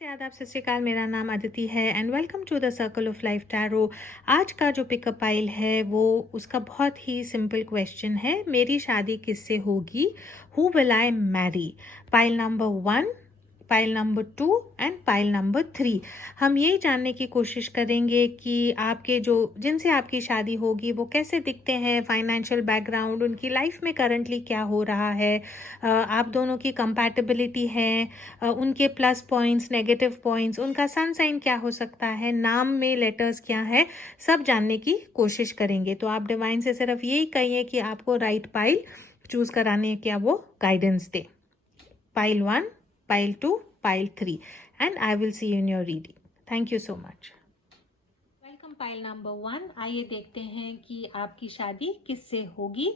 से आदाब, सत श्री अकाल। मेरा नाम अदिति है and welcome to the circle of life tarot. आज का जो पिकअप पाइल है वो उसका बहुत ही सिंपल क्वेश्चन है, मेरी शादी किससे होगी, who will I marry. Pile number 1, pile number 2 and pile number 3। हम यही जानने की कोशिश करेंगे कि आपके जिनसे आपकी शादी होगी वो कैसे दिखते हैं, फाइनेंशियल बैकग्राउंड, उनकी लाइफ में करंटली क्या हो रहा है, आप दोनों की कंपैटिबिलिटी है, उनके प्लस पॉइंट्स, नेगेटिव पॉइंट्स, उनका सन साइन क्या हो सकता है, नाम में लेटर्स क्या है, सब जानने की कोशिश करेंगे। तो आप डिवाइन से सिर्फ यही कहिए कि आपको राइट पाइल चूज कराने क्या वो guidance they. Pile 1, pile 2, pile 3 and I will see you in your reading. Thank you so much. Welcome pile number 1। आइए देखते हैं कि आपकी शादी किससे होगी।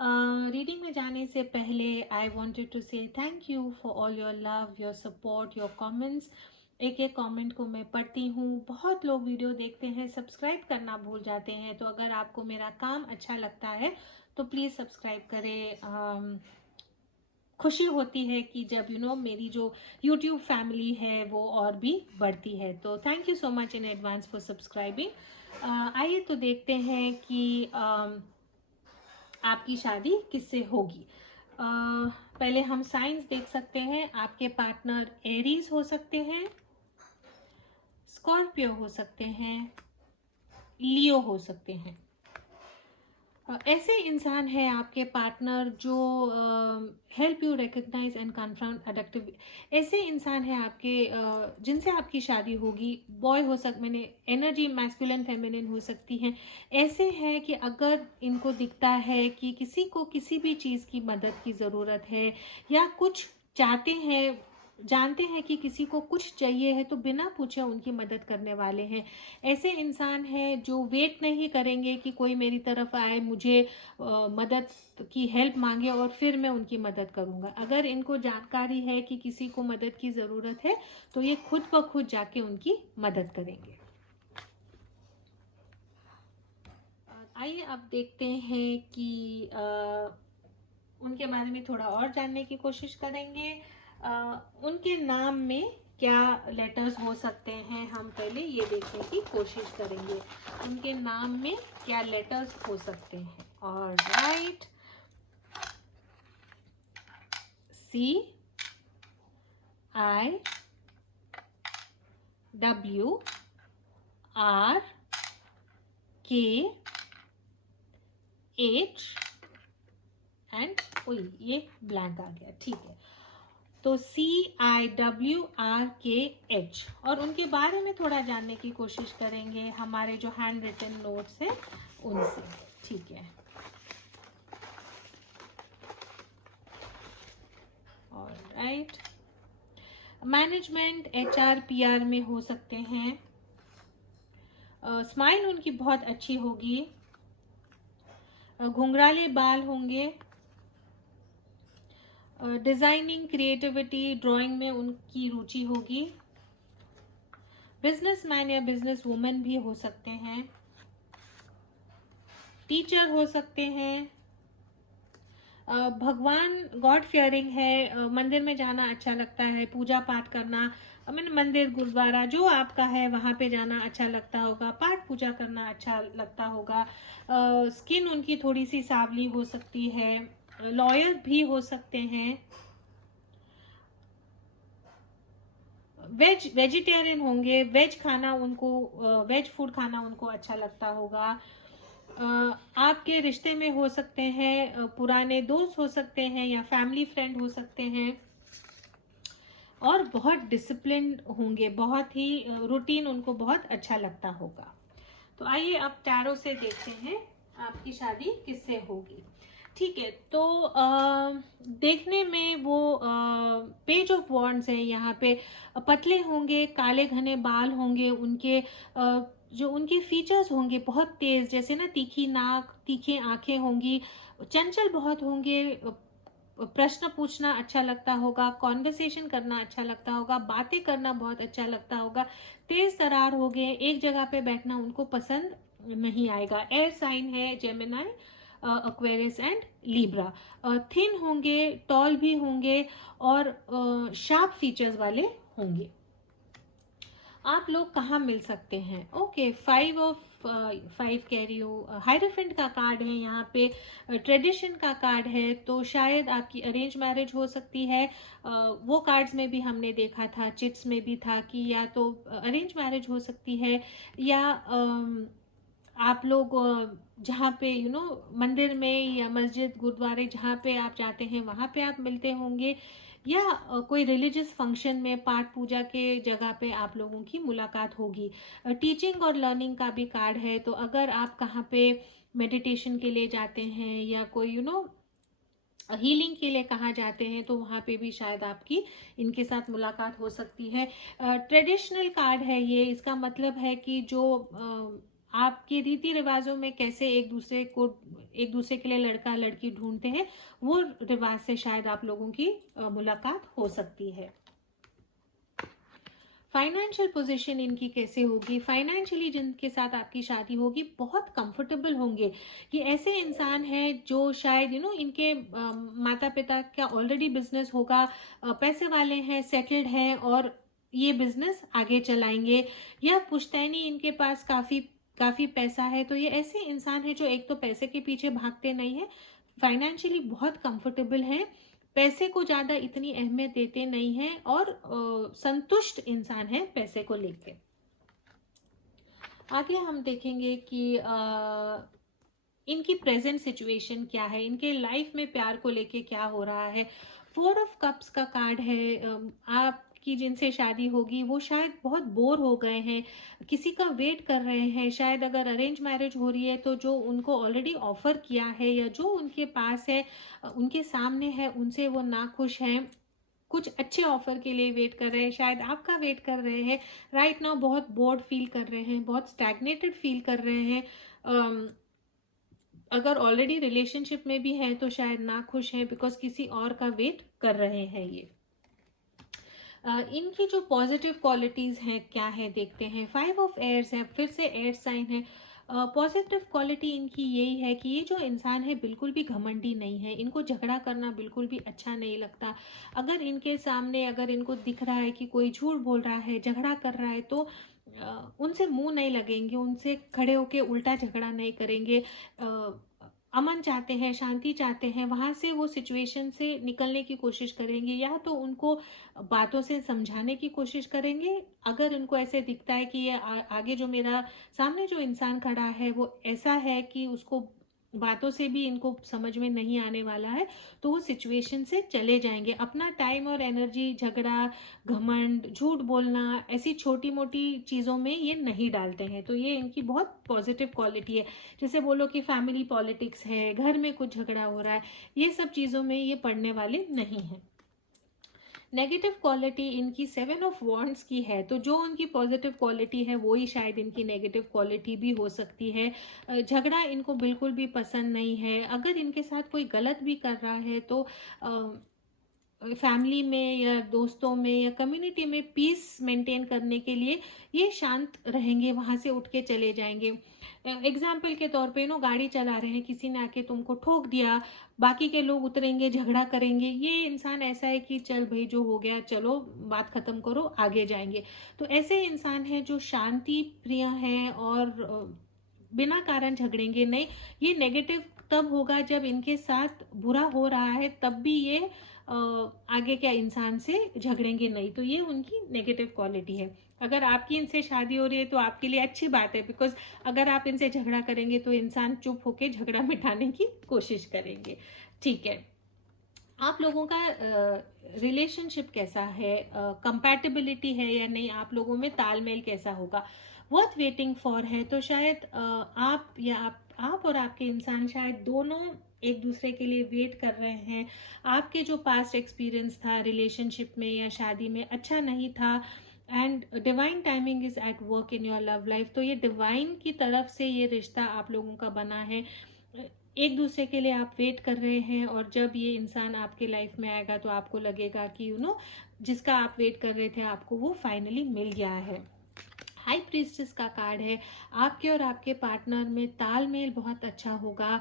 रीडिंग में जाने से पहले आई वॉन्टेड टू से thank you for all your love, your support, your comments. एक एक कमेंट को मैं पढ़ती हूँ। बहुत लोग वीडियो देखते हैं, सब्सक्राइब करना भूल जाते हैं, तो अगर आपको मेरा काम अच्छा लगता है तो प्लीज़ सब्सक्राइब करें। खुशी होती है कि जब मेरी जो YouTube फैमिली है वो और भी बढ़ती है। तो thank you so much in advance for subscribing. आइए तो देखते हैं कि आपकी शादी किससे होगी। पहले हम साइंस देख सकते हैं। आपके पार्टनर एरीज हो सकते हैं, स्कॉर्पियो हो सकते हैं, लियो हो सकते हैं। ऐसे इंसान है आपके पार्टनर जो help you recognise and confront addictive. ऐसे इंसान है आपके जिनसे आपकी शादी होगी। बॉय हो मैंने एनर्जी मैस्कुलिन फेमिनिन हो सकती हैं। ऐसे है कि अगर इनको दिखता है कि किसी को किसी भी चीज़ की मदद की ज़रूरत है या कुछ चाहते हैं, जानते हैं कि किसी को कुछ चाहिए है तो बिना पूछे उनकी मदद करने वाले हैं। ऐसे इंसान हैं जो वेट नहीं करेंगे कि कोई मेरी तरफ आए, मुझे मदद की हेल्प मांगे और फिर मैं उनकी मदद करूंगा। अगर इनको जानकारी है कि किसी को मदद की ज़रूरत है तो ये खुद ब खुद जाके उनकी मदद करेंगे। आइए अब देखते हैं कि उनके बारे में थोड़ा और जानने की कोशिश करेंगे। उनके नाम में क्या लेटर्स हो सकते हैं, हम पहले ये देखने की कोशिश करेंगे। उनके नाम में क्या लेटर्स हो सकते हैं। Alright, C, I, W, R, K, H and ये ब्लैंक आ गया, ठीक है। तो CIWRKH। और उनके बारे में थोड़ा जानने की कोशिश करेंगे हमारे जो हैंड रिटन नोट्स है उनसे, ठीक है। ऑलराइट, मैनेजमेंट, HR, PR में हो सकते हैं। स्माइल उनकी बहुत अच्छी होगी। घुंघराले बाल होंगे। डिजाइनिंग, क्रिएटिविटी, ड्राइंग में उनकी रुचि होगी। बिजनेसमैन या बिजनेस वुमेन भी हो सकते हैं। टीचर हो सकते हैं। भगवान, गॉड फियरिंग है, मंदिर में जाना अच्छा लगता है, पूजा पाठ करना, मैंने मंदिर, गुरुद्वारा जो आपका है वहाँ पे जाना अच्छा लगता होगा, पाठ पूजा करना अच्छा लगता होगा। स्किन उनकी थोड़ी सी सांवली हो सकती है। लॉयर भी हो सकते हैं। वेजिटेरियन होंगे, वेज खाना उनको, वेज फूड खाना उनको अच्छा लगता होगा। आपके रिश्ते में हो सकते हैं, पुराने दोस्त हो सकते हैं या फैमिली फ्रेंड हो सकते हैं। और बहुत डिसिप्लिन होंगे, बहुत ही रूटीन उनको बहुत अच्छा लगता होगा। तो आइए अब टैरो से देखते हैं आपकी शादी किससे होगी। ठीक है, तो देखने में वो पेज ऑफ वॉन्ड्स है यहाँ पे। पतले होंगे, काले घने बाल होंगे उनके। जो उनके फीचर्स होंगे बहुत तेज, जैसे ना तीखी नाक, तीखी आंखें होंगी। चंचल बहुत होंगे। प्रश्न पूछना अच्छा लगता होगा, कॉन्वर्सेशन करना अच्छा लगता होगा, बातें करना बहुत अच्छा लगता होगा। तेज तरार हो गए, एक जगह पे बैठना उनको पसंद नहीं आएगा। एयर साइन है Gemini, Aquarius and Libra. Thin होंगे, टॉल भी होंगे और शार्प फीचर्स वाले होंगे। आप लोग कहाँ मिल सकते हैं? ओके, 5 कह रही हूँ। हायरफेंट का कार्ड है यहाँ पे, ट्रेडिशन का कार्ड है, तो शायद आपकी अरेंज मैरिज हो सकती है। वो कार्ड्स में भी हमने देखा था, चिट्स में भी था कि या तो अरेंज मैरिज हो सकती है, या आप लोग जहाँ पे मंदिर में या मस्जिद गुरुद्वारे जहाँ पे आप जाते हैं वहाँ पे आप मिलते होंगे, या कोई रिलीजियस फंक्शन में पाठ पूजा के जगह पे आप लोगों की मुलाकात होगी। टीचिंग और लर्निंग का भी कार्ड है, तो अगर आप कहाँ पे मेडिटेशन के लिए जाते हैं या कोई हीलिंग के लिए कहाँ जाते हैं, तो वहाँ पे भी शायद आपकी इनके साथ मुलाकात हो सकती है। ट्रेडिशनल कार्ड है ये, इसका मतलब है कि जो आपके रीति रिवाजों में कैसे एक दूसरे के लिए लड़का लड़की ढूंढते हैं, वो रिवाज से शायद आप लोगों की मुलाकात हो सकती है। फाइनेंशियल पोजीशन इनकी कैसे होगी? फाइनेंशियली जिनके साथ आपकी शादी होगी बहुत कंफर्टेबल होंगे। ये ऐसे इंसान हैं जो शायद इनके माता पिता का ऑलरेडी बिजनेस होगा, पैसे वाले हैं, सेटल्ड हैं, और ये बिजनेस आगे चलाएंगे, या पुश्तैनी इनके पास काफी काफी पैसा है। तो ये ऐसे इंसान है जो एक तो पैसे के पीछे भागते नहीं है, फाइनेंशियली बहुत कंफर्टेबल हैं, पैसे को ज्यादा इतनी अहमियत देते नहीं हैं, और संतुष्ट इंसान है पैसे को लेके। आगे हम देखेंगे कि इनकी प्रेजेंट सिचुएशन क्या है, इनके लाइफ में प्यार को लेके क्या हो रहा है। 4 ऑफ कप्स का कार्ड है। आपकी जिनसे शादी होगी वो शायद बहुत बोर हो गए हैं, किसी का वेट कर रहे हैं। शायद अगर अरेंज मैरिज हो रही है तो जो उनको ऑलरेडी ऑफर किया है या जो उनके पास है, उनके सामने है, उनसे वो नाखुश हैं, कुछ अच्छे ऑफर के लिए वेट कर रहे हैं, शायद आपका वेट कर रहे हैं। राइट नाउ बहुत बोर्ड फील कर रहे हैं, बहुत स्टैग्नेटेड फील कर रहे हैं। अगर ऑलरेडी रिलेशनशिप में भी है तो शायद ना खुश है, बिकॉज किसी और का वेट कर रहे हैं ये। इनकी जो पॉजिटिव क्वालिटीज हैं क्या है देखते हैं। 5 ऑफ एयर्स है, फिर से एयर साइन है। पॉजिटिव क्वालिटी इनकी यही है कि ये जो इंसान है बिल्कुल भी घमंडी नहीं है, इनको झगड़ा करना बिल्कुल भी अच्छा नहीं लगता। अगर इनके सामने अगर इनको दिख रहा है कि कोई झूठ बोल रहा है, झगड़ा कर रहा है, तो उनसे मुंह नहीं लगेंगे, उनसे खड़े होके उल्टा झगड़ा नहीं करेंगे। अमन चाहते हैं, शांति चाहते हैं, वहां से वो सिचुएशन से निकलने की कोशिश करेंगे, या तो उनको बातों से समझाने की कोशिश करेंगे। अगर उनको ऐसे दिखता है कि ये आगे जो मेरा सामने जो इंसान खड़ा है वो ऐसा है कि उसको बातों से भी इनको समझ में नहीं आने वाला है, तो वो सिचुएशन से चले जाएंगे। अपना टाइम और एनर्जी झगड़ा, घमंड, झूठ बोलना, ऐसी छोटी मोटी चीज़ों में ये नहीं डालते हैं, तो ये इनकी बहुत पॉजिटिव क्वालिटी है। जैसे बोलो कि फैमिली पॉलिटिक्स है, घर में कुछ झगड़ा हो रहा है, ये सब चीज़ों में ये पढ़ने वाले नहीं हैं। नेगेटिव क्वालिटी इनकी 7 ऑफ वॉन्ड्स की है, तो जो उनकी पॉजिटिव क्वालिटी है वो ही शायद इनकी नेगेटिव क्वालिटी भी हो सकती है। झगड़ा इनको बिल्कुल भी पसंद नहीं है। अगर इनके साथ कोई गलत भी कर रहा है तो फैमिली में या दोस्तों में या कम्युनिटी में पीस मेंटेन करने के लिए ये शांत रहेंगे, वहां से उठ के चले जाएंगे। एग्जाम्पल के तौर पे गाड़ी चला रहे हैं, किसी ने आके तुमको ठोक दिया, बाकी के लोग उतरेंगे, झगड़ा करेंगे। ये इंसान ऐसा है कि चल भाई जो हो गया चलो बात खत्म करो, आगे जाएंगे। तो ऐसे इंसान हैं जो शांति प्रिय हैं और बिना कारण झगड़ेंगे नहीं। ये नेगेटिव तब होगा जब इनके साथ बुरा हो रहा है, तब भी ये आगे क्या इंसान से झगड़ेंगे नहीं, तो ये उनकी नेगेटिव क्वालिटी है। अगर आपकी इनसे शादी हो रही है तो आपके लिए अच्छी बात है, बिकॉज अगर आप इनसे झगड़ा करेंगे तो इंसान चुप होके झगड़ा मिटाने की कोशिश करेंगे। ठीक है, आप लोगों का रिलेशनशिप कैसा है, कंपैटिबिलिटी है या नहीं, आप लोगों में तालमेल कैसा होगा, वर्थ वेटिंग फॉर है। तो शायद आप या आप और आपके इंसान शायद दोनों एक दूसरे के लिए वेट कर रहे हैं। आपके जो पास्ट एक्सपीरियंस था रिलेशनशिप में या शादी में अच्छा नहीं था, and divine timing is at work in your love life. तो ये डिवाइन की तरफ से ये रिश्ता आप लोगों का बना है, एक दूसरे के लिए आप वेट कर रहे हैं, और जब ये इंसान आपके लाइफ में आएगा तो आपको लगेगा कि जिसका आप वेट कर रहे थे आपको वो फाइनली मिल गया है। हाई प्रीस्टेस का कार्ड है, आपके और आपके पार्टनर में तालमेल बहुत अच्छा होगा।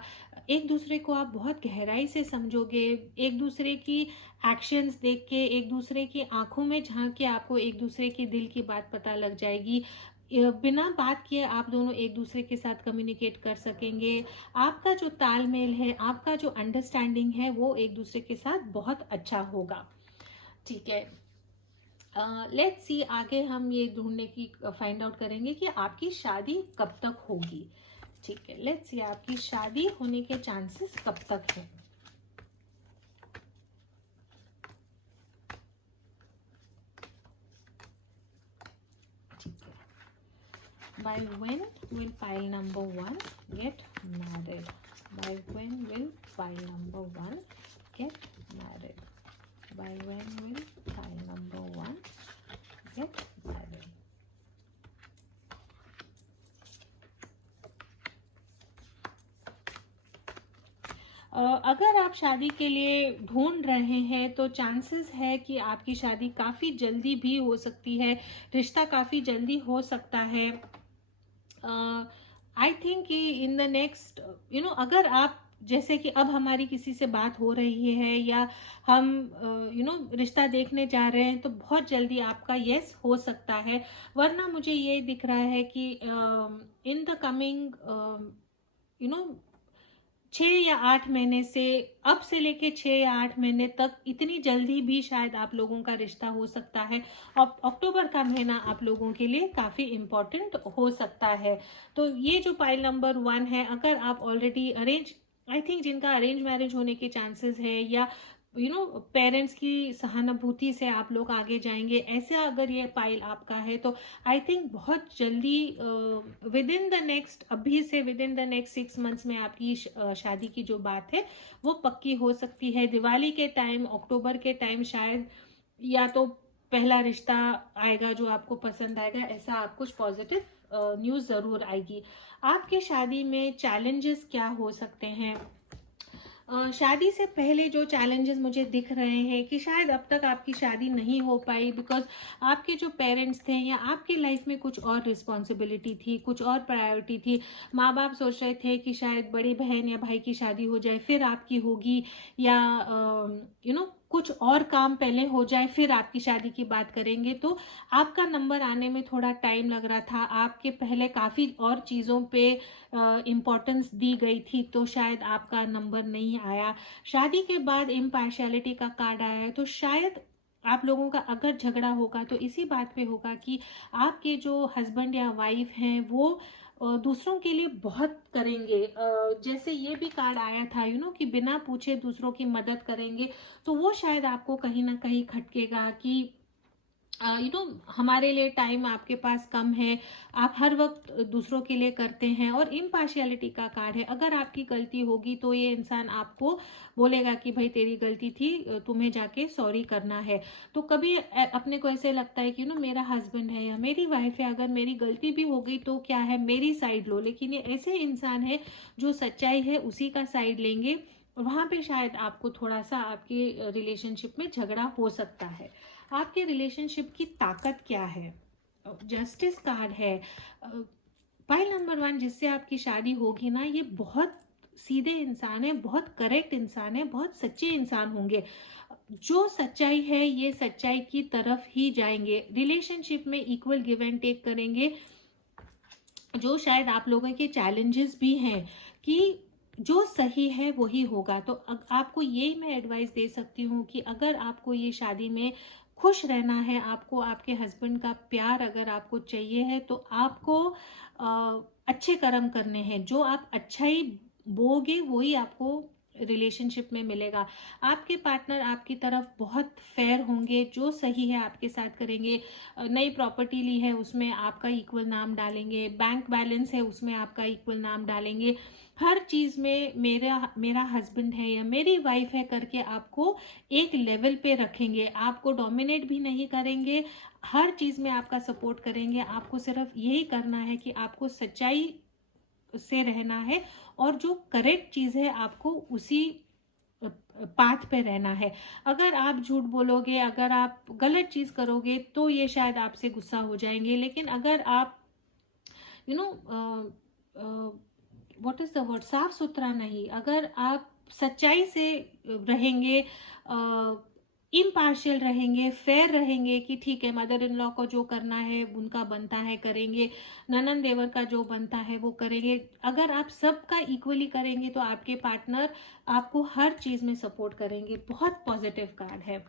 एक दूसरे को आप बहुत गहराई से समझोगे, एक दूसरे की एक्शंस देख के, एक दूसरे की आंखों में झांक के आपको एक दूसरे के दिल की बात पता लग जाएगी। बिना बात किए आप दोनों एक दूसरे के साथ कम्युनिकेट कर सकेंगे। आपका जो तालमेल है, आपका जो अंडरस्टैंडिंग है, वो एक दूसरे के साथ बहुत अच्छा होगा। ठीक है, लेट्स सी, आगे हम ये ढूंढने की फाइंड आउट करेंगे कि आपकी शादी कब तक होगी। ठीक है, लेट्स सी आपकी शादी होने के चांसेस कब तक है। ठीक है, by when will pile number 1 get married? By when will pile number 1 get married? By when will pile number 1 get married? अगर आप शादी के लिए ढूंढ रहे हैं तो चांसेस है कि आपकी शादी काफ़ी जल्दी भी हो सकती है, रिश्ता काफ़ी जल्दी हो सकता है। आई थिंक कि इन द नेक्स्ट अगर आप, जैसे कि अब हमारी किसी से बात हो रही है या हम रिश्ता देखने जा रहे हैं, तो बहुत जल्दी आपका यस हो सकता है। वरना मुझे ये दिख रहा है कि इन द कमिंग 6 या 8 महीने से, अब से लेके 6 या 8 महीने तक, इतनी जल्दी भी शायद आप लोगों का रिश्ता हो सकता है। अक्टूबर का महीना आप लोगों के लिए काफ़ी इम्पोर्टेंट हो सकता है। तो ये जो पाइल नंबर 1 है, अगर आप ऑलरेडी अरेंज, आई थिंक जिनका अरेंज मैरिज होने के चांसेस है, या पेरेंट्स की सहानुभूति से आप लोग आगे जाएंगे, ऐसा अगर ये पाइल आपका है, तो आई थिंक बहुत जल्दी विद इन द नेक्स्ट, अभी से with in the next 6 months में आपकी शादी की जो बात है वो पक्की हो सकती है। दिवाली के टाइम, अक्टूबर के टाइम शायद या तो पहला रिश्ता आएगा जो आपको पसंद आएगा, ऐसा आप कुछ पॉजिटिव न्यूज़ ज़रूर आएगी। आपके शादी में चैलेंजेस क्या हो सकते हैं? शादी से पहले जो चैलेंजेस मुझे दिख रहे हैं कि शायद अब तक आपकी शादी नहीं हो पाई बिकॉज आपके जो पेरेंट्स थे, या आपकी लाइफ में कुछ और रिस्पॉन्सिबिलिटी थी, कुछ और प्रायोरिटी थी। माँ बाप सोच रहे थे कि शायद बड़ी बहन या भाई की शादी हो जाए फिर आपकी होगी, या कुछ और काम पहले हो जाए फिर आपकी शादी की बात करेंगे। तो आपका नंबर आने में थोड़ा टाइम लग रहा था, आपके पहले काफ़ी और चीज़ों पे इम्पोर्टेंस दी गई थी, तो शायद आपका नंबर नहीं आया। शादी के बाद इम्पार्शियलिटी का कार्ड आया है, तो शायद आप लोगों का अगर झगड़ा होगा तो इसी बात पे होगा कि आपके जो हस्बैंड या वाइफ हैं वो दूसरों के लिए बहुत करेंगे। जैसे ये भी कार्ड आया था कि बिना पूछे दूसरों की मदद करेंगे, तो वो शायद आपको कहीं ना कहीं खटकेगा कि हमारे लिए टाइम आपके पास कम है, आप हर वक्त दूसरों के लिए करते हैं। और इम्पार्शियलिटी का कार्ड है, अगर आपकी गलती होगी तो ये इंसान आपको बोलेगा कि भाई तेरी गलती थी, तुम्हें जाके सॉरी करना है। तो कभी अपने को ऐसे लगता है कि मेरा हस्बैंड है या मेरी वाइफ है, अगर मेरी गलती भी हो गई तो क्या है, मेरी साइड लो। लेकिन ये ऐसे इंसान है जो सच्चाई है उसी का साइड लेंगे, वहाँ पे शायद आपको थोड़ा सा आपके रिलेशनशिप में झगड़ा हो सकता है। आपके रिलेशनशिप की ताकत क्या है? जस्टिस कार्ड है। पाइल नंबर 1 जिससे आपकी शादी होगी ना, ये बहुत सीधे इंसान है, बहुत करेक्ट इंसान है, बहुत सच्चे इंसान होंगे। जो सच्चाई है ये सच्चाई की तरफ ही जाएंगे, रिलेशनशिप में इक्वल गिव एंड टेक करेंगे। जो शायद आप लोगों के चैलेंजेस भी हैं कि जो सही है वही होगा। तो आपको ये मैं एडवाइस दे सकती हूँ कि अगर आपको ये शादी में खुश रहना है, आपको आपके हस्बैंड का प्यार अगर आपको चाहिए है, तो आपको अच्छे कर्म करने हैं। जो आप अच्छाई बोगे वही आपको रिलेशनशिप में मिलेगा। आपके पार्टनर आपकी तरफ बहुत फेयर होंगे, जो सही है आपके साथ करेंगे। नई प्रॉपर्टी ली है उसमें आपका इक्वल नाम डालेंगे, बैंक बैलेंस है उसमें आपका इक्वल नाम डालेंगे। हर चीज़ में मेरा हस्बैंड है या मेरी वाइफ है करके आपको एक लेवल पे रखेंगे, आपको डोमिनेट भी नहीं करेंगे, हर चीज़ में आपका सपोर्ट करेंगे। आपको सिर्फ यही करना है कि आपको सच्चाई से रहना है, और जो करेक्ट चीज़ है आपको उसी पाथ पे रहना है। अगर आप झूठ बोलोगे, अगर आप गलत चीज़ करोगे, तो ये शायद आपसे गुस्सा हो जाएंगे। लेकिन अगर आप व्हाट इज द वर्ड, साफ सुथरा नहीं, अगर आप सच्चाई से रहेंगे, इम्पार्शियल रहेंगे, फेयर रहेंगे कि ठीक है मदर इन लॉ को जो करना है उनका बनता है करेंगे, ननन देवर का जो बनता है वो करेंगे, अगर आप सबका इक्वली करेंगे तो आपके पार्टनर आपको हर चीज में सपोर्ट करेंगे। बहुत पॉजिटिव कार्ड है।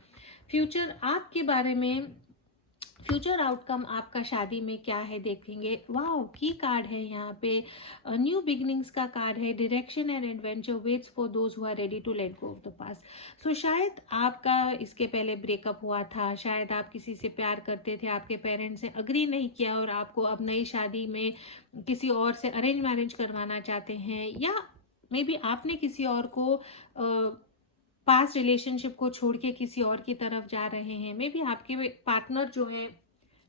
फ्यूचर आपके बारे में, फ्यूचर आउटकम आपका शादी में क्या है देखेंगे। वाओ, की कार्ड है यहाँ पे, न्यू बिगिनिंग्स का कार्ड है, direction and adventure waits for those who are ready to let go of the past. So शायद आपका इसके पहले ब्रेकअप हुआ था, शायद आप किसी से प्यार करते थे, आपके पेरेंट्स ने अग्री नहीं किया और आपको अब नई शादी में किसी और से अरेंज मैरिज करवाना चाहते हैं, या मे बी आपने किसी और को पास्ट रिलेशनशिप को छोड़ के किसी और की तरफ जा रहे हैं। मे बी आपके पार्टनर जो है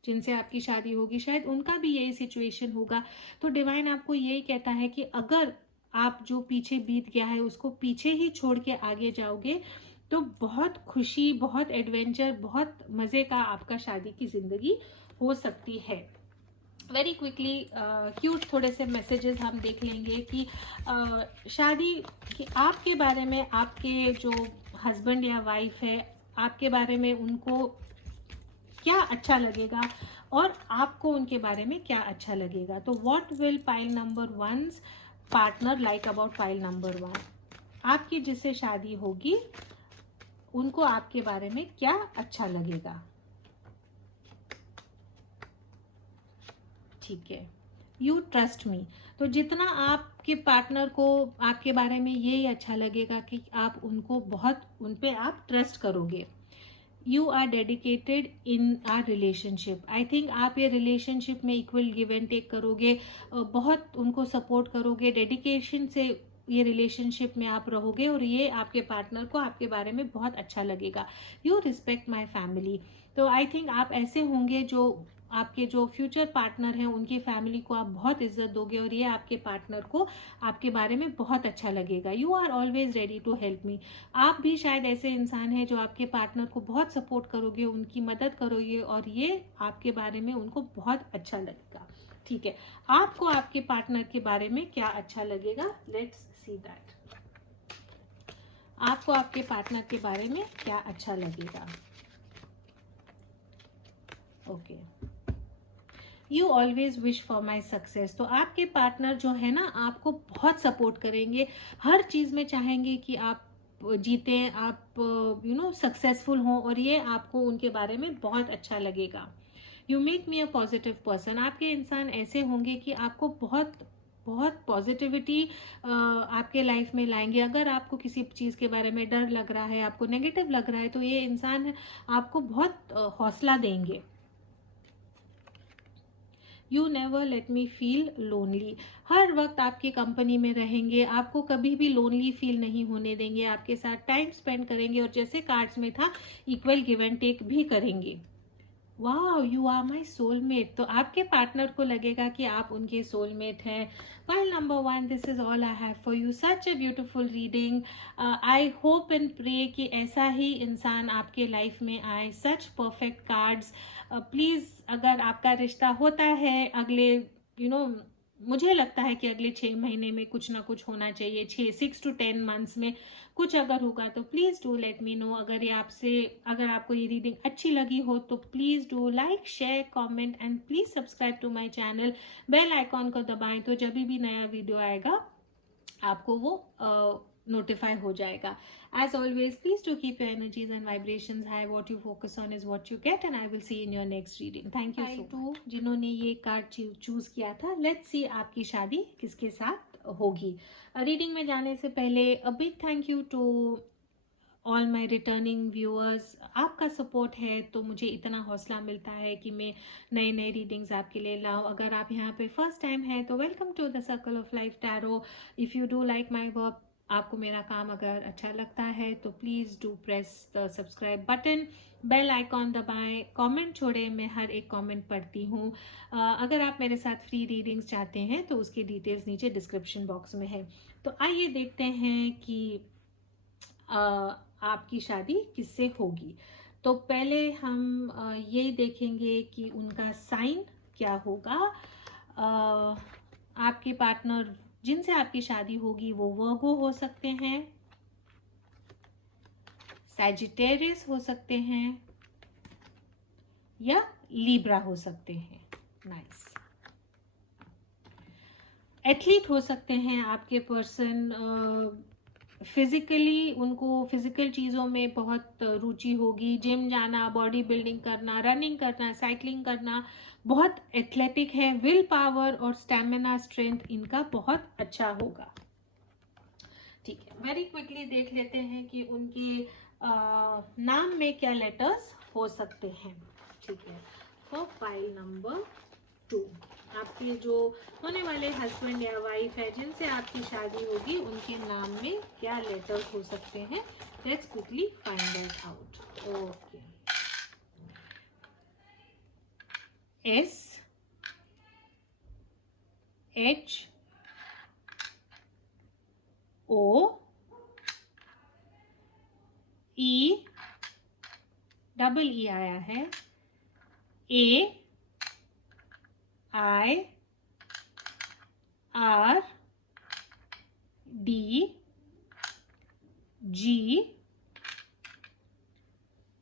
जिनसे आपकी शादी होगी शायद उनका भी यही सिचुएशन होगा। तो डिवाइन आपको यही कहता है कि अगर आप जो पीछे बीत गया है उसको पीछे ही छोड़ के आगे जाओगे तो बहुत खुशी, बहुत एडवेंचर, बहुत मजे का आपका शादी की जिंदगी हो सकती है। वेरी क्विकली क्यूट थोड़े से मैसेजेस हम देख लेंगे कि शादी कि आपके बारे में, आपके जो हस्बैंड या वाइफ है आपके बारे में उनको क्या अच्छा लगेगा और आपको उनके बारे में क्या अच्छा लगेगा। तो what will pile number 1 partner like about pile number 1, आपकी जिससे शादी होगी उनको आपके बारे में क्या अच्छा लगेगा। ठीक है, यू ट्रस्ट मी। तो जितना आपके पार्टनर को आपके बारे में यही अच्छा लगेगा कि आप उनको बहुत, उन पे आप ट्रस्ट करोगे। You are dedicated in our relationship. I think आप ये रिलेशनशिप में इक्वल गिव एंड टेक करोगे, बहुत उनको सपोर्ट करोगे, डेडिकेशन से ये रिलेशनशिप में आप रहोगे और ये आपके पार्टनर को आपके बारे में बहुत अच्छा लगेगा। You respect my family. तो आई थिंक आप ऐसे होंगे जो आपके जो फ्यूचर पार्टनर हैं उनकी फैमिली को आप बहुत इज्जत दोगे और ये आपके पार्टनर को आपके बारे में बहुत अच्छा लगेगा। You are always ready to help me. आप भी शायद ऐसे इंसान हैं जो आपके पार्टनर को बहुत सपोर्ट करोगे, उनकी मदद करोगे और ये आपके बारे में उनको बहुत अच्छा लगेगा। ठीक है, आपको आपके पार्टनर के बारे में क्या अच्छा लगेगा, लेट्स सी दैट। आपको आपके पार्टनर के बारे में क्या अच्छा लगेगा। Okay, you always wish for my success. तो आपके पार्टनर जो है ना आपको बहुत सपोर्ट करेंगे, हर चीज में चाहेंगे कि आप जीतें, आप सक्सेसफुल हों और ये आपको उनके बारे में बहुत अच्छा लगेगा। You make me a positive person. आपके इंसान ऐसे होंगे कि आपको बहुत बहुत पॉजिटिविटी आपके लाइफ में लाएंगे। अगर आपको किसी चीज़ के बारे में डर लग रहा है, आपको नेगेटिव लग रहा है, तो ये इंसान आपको बहुत हौसला देंगे। You never let me feel lonely. हर वक्त आपकी कंपनी में रहेंगे, आपको कभी भी लोनली फील नहीं होने देंगे, आपके साथ टाइम स्पेंड करेंगे और जैसे कार्ड्स में था इक्वल गिव एंड टेक भी करेंगे। वाह, यू आर माई सोलमेट। तो आपके पार्टनर को लगेगा कि आप उनके सोलमेट हैं। File number 1, this is all I have for you. Such a beautiful reading. I hope and pray कि ऐसा ही इंसान आपके लाइफ में आए। सच परफेक्ट कार्ड्स। प्लीज अगर आपका रिश्ता होता है अगले मुझे लगता है कि अगले 6 महीने में कुछ ना कुछ होना चाहिए, 6 to 10 मंथ्स में कुछ अगर होगा तो please do let me know. अगर आपको ये रीडिंग अच्छी लगी हो तो please do like, share, comment and please subscribe to my channel. Bell icon को दबाएं तो जब भी नया वीडियो आएगा आपको वो notify हो जाएगा। As always, please do keep your energies and vibrations high. What you focus on is what you get, and I will see you in your next reading. Thank you so much. जिन्होंने ये card choose किया था, let's see आपकी शादी किसके साथ होगी। Reading में जाने से पहले a big thank you to all my returning viewers. आपका सपोर्ट है तो मुझे इतना हौसला मिलता है कि मैं नई नई रीडिंग्स आपके लिए लाऊं। अगर आप यहाँ पे फर्स्ट टाइम हैं तो welcome to the circle of life tarot. If you do like my work, आपको मेरा काम अगर अच्छा लगता है तो please do press the subscribe button, bell icon दबाएं, कमेंट छोड़ें, मैं हर एक कमेंट पढ़ती हूँ। अगर आप मेरे साथ फ्री रीडिंग्स चाहते हैं तो उसकी डिटेल्स नीचे डिस्क्रिप्शन बॉक्स में है। तो आइए देखते हैं कि आपकी शादी किससे होगी। तो पहले हम यही देखेंगे कि उनका साइन क्या होगा। आपके पार्टनर जिनसे आपकी शादी होगी वो वर्गो हो सकते हैं, सैजिटेरियस हो सकते हैं, या लिब्रा हो सकते हैं। नाइस। एथलीट हो सकते हैं आपके पर्सन, फिजिकली उनको फिजिकल चीज़ों में बहुत रुचि होगी, जिम जाना, बॉडी बिल्डिंग करना, रनिंग करना, साइकिलिंग करना, बहुत एथलेटिक है। विल पावर और स्टैमिना स्ट्रेंथ इनका बहुत अच्छा होगा। ठीक है, वेरी क्विकली देख लेते हैं कि उनके नाम में क्या लेटर्स हो सकते हैं। ठीक है, तो फाइल नंबर 2, आपके जो होने वाले हस्बैंड या वाइफ है जिनसे आपकी शादी होगी, उनके नाम में क्या लेटर्स हो सकते हैं। Let's quickly find that out. Okay, S, H, O, E, double E आया है, A, I, R, D, G,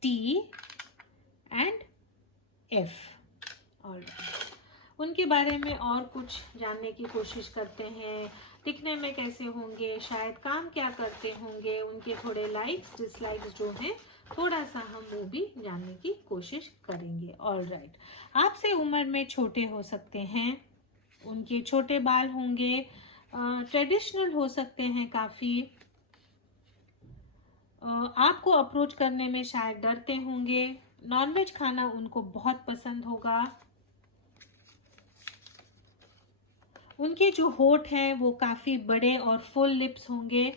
T and F. Alright, उनके बारे में और कुछ जानने की कोशिश करते हैं। दिखने में कैसे होंगे, शायद काम क्या करते होंगे, उनके थोड़े लाइक्स डिसलाइक्स जो हैं, थोड़ा सा हम वो भी जानने की कोशिश करेंगे। ऑलराइट, आपसे उम्र में छोटे हो सकते हैं, उनके छोटे बाल होंगे, ट्रेडिशनल हो सकते हैं काफ़ी, आपको अप्रोच करने में शायद डरते होंगे, नॉनवेज खाना उनको बहुत पसंद होगा, उनके जो होठ हैं वो काफ़ी बड़े और फुल लिप्स होंगे,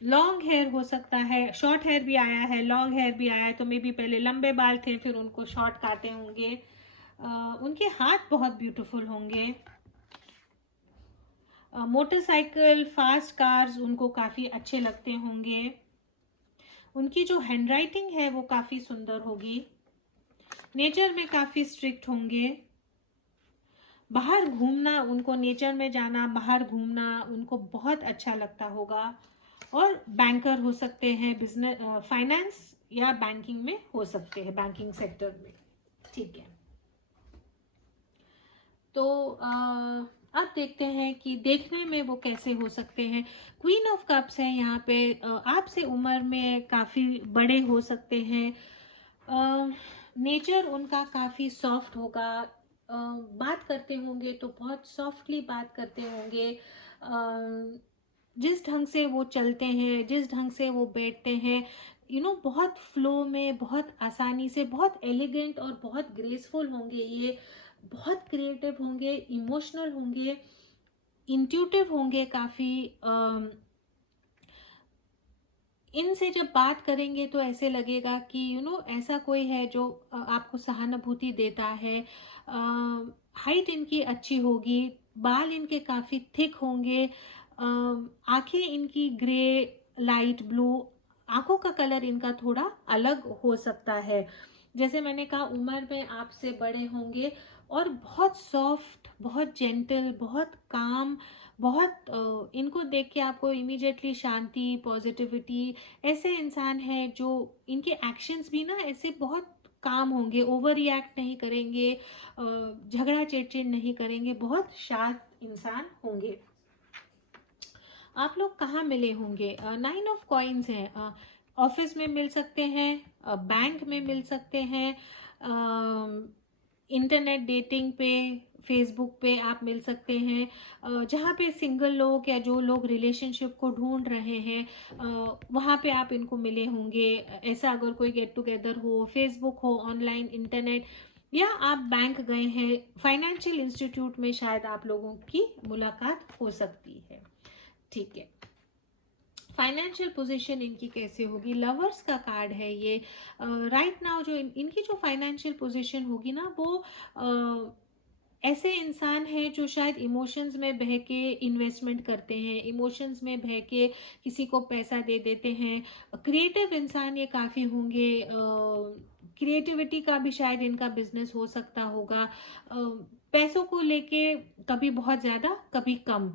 लॉन्ग हेयर हो सकता है, शॉर्ट हेयर भी आया है, लॉन्ग हेयर भी आया है, तो मे बी पहले लंबे बाल थे फिर उनको शॉर्ट काटे होंगे, उनके हाथ बहुत ब्यूटीफुल होंगे, मोटरसाइकिल, फास्ट कार्स उनको काफ़ी अच्छे लगते होंगे, उनकी जो हैंडराइटिंग है वो काफ़ी सुंदर होगी, नेचर में काफ़ी स्ट्रिक्ट होंगे, बाहर घूमना, उनको नेचर में जाना, बाहर घूमना उनको बहुत अच्छा लगता होगा, और बैंकर हो सकते हैं, बिजनेस फाइनेंस या बैंकिंग में हो सकते हैं, बैंकिंग सेक्टर में। ठीक है, तो अब देखते हैं कि देखने में वो कैसे हो सकते हैं। क्वीन ऑफ कप्स है यहाँ पे, आपसे उम्र में काफ़ी बड़े हो सकते हैं, नेचर उनका काफ़ी सॉफ्ट होगा, बात करते होंगे तो बहुत सॉफ्टली बात करते होंगे, जिस ढंग से वो चलते हैं, जिस ढंग से वो बैठते हैं, बहुत फ्लो में, बहुत आसानी से, बहुत एलिगेंट और बहुत ग्रेसफुल होंगे ये, बहुत क्रिएटिव होंगे, इमोशनल होंगे, इंट्यूटिव होंगे काफ़ी, इनसे जब बात करेंगे तो ऐसे लगेगा कि ऐसा कोई है जो आपको सहानुभूति देता है, हाइट इनकी अच्छी होगी, बाल इनके काफ़ी थिक होंगे, आंखें इनकी ग्रे, लाइट ब्लू, आंखों का कलर इनका थोड़ा अलग हो सकता है, जैसे मैंने कहा उम्र में आपसे बड़े होंगे, और बहुत सॉफ्ट, बहुत जेंटल, बहुत काम, बहुत इनको देख के आपको इमीडिएटली शांति, पॉजिटिविटी, ऐसे इंसान हैं जो इनके एक्शंस भी ना ऐसे बहुत काम होंगे, ओवर रिएक्ट नहीं करेंगे, झगड़ा चिड़चिड़ नहीं करेंगे, बहुत शांत इंसान होंगे। आप लोग कहाँ मिले होंगे, 9 ऑफ कॉइन्स हैं, ऑफिस में मिल सकते हैं, बैंक में मिल सकते हैं, इंटरनेट डेटिंग पे, फेसबुक पे आप मिल सकते हैं, जहाँ पे सिंगल लोग या जो लोग रिलेशनशिप को ढूंढ रहे हैं, वहाँ पे आप इनको मिले होंगे, ऐसा अगर कोई गेट टुगेदर हो, फेसबुक हो, ऑनलाइन इंटरनेट, या आप बैंक गए हैं, फाइनेंशियल इंस्टीट्यूट में शायद आप लोगों की मुलाकात हो सकती है। ठीक है, फाइनेंशियल पोजीशन इनकी कैसे होगी, लवर्स का कार्ड है ये, राइट नाउ जो इनकी जो फाइनेंशियल पोजीशन होगी ना, वो ऐसे इंसान हैं जो शायद इमोशंस में बह के इन्वेस्टमेंट करते हैं, इमोशंस में बह के किसी को पैसा दे देते हैं, क्रिएटिव इंसान ये काफ़ी होंगे, क्रिएटिविटी का भी शायद इनका बिजनेस हो सकता होगा। पैसों को लेके कभी बहुत ज़्यादा कभी कम,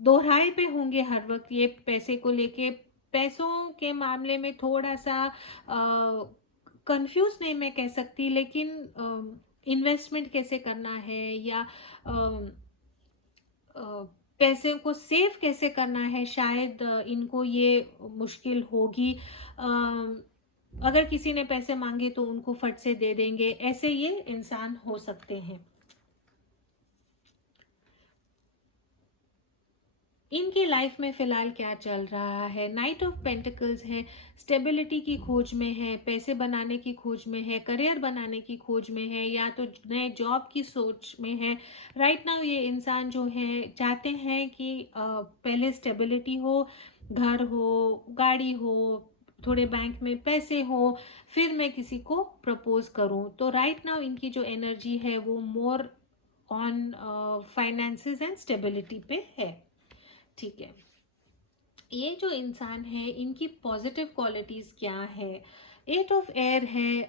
दोहराए पे होंगे हर वक्त ये पैसे को लेके। पैसों के मामले में थोड़ा सा कंफ्यूज नहीं मैं कह सकती, लेकिन इन्वेस्टमेंट कैसे करना है या पैसे को सेव कैसे करना है, शायद इनको ये मुश्किल होगी। अगर किसी ने पैसे मांगे तो उनको फट से दे देंगे, ऐसे ये इंसान हो सकते हैं। इनकी लाइफ में फिलहाल क्या चल रहा है, नाइट ऑफ पेंटिकल्स है, स्टेबिलिटी की खोज में है, पैसे बनाने की खोज में है, करियर बनाने की खोज में है, या तो नए जॉब की सोच में है। राइट नाउ ये इंसान जो है चाहते हैं कि पहले स्टेबिलिटी हो, घर हो, गाड़ी हो, थोड़े बैंक में पैसे हो, फिर मैं किसी को प्रपोज करूं। तो राइट नाउ इनकी जो एनर्जी है वो more on finances and stability पे है। ठीक है, ये जो इंसान है इनकी पॉजिटिव क्वालिटीज क्या है। एट ऑफ एयर है,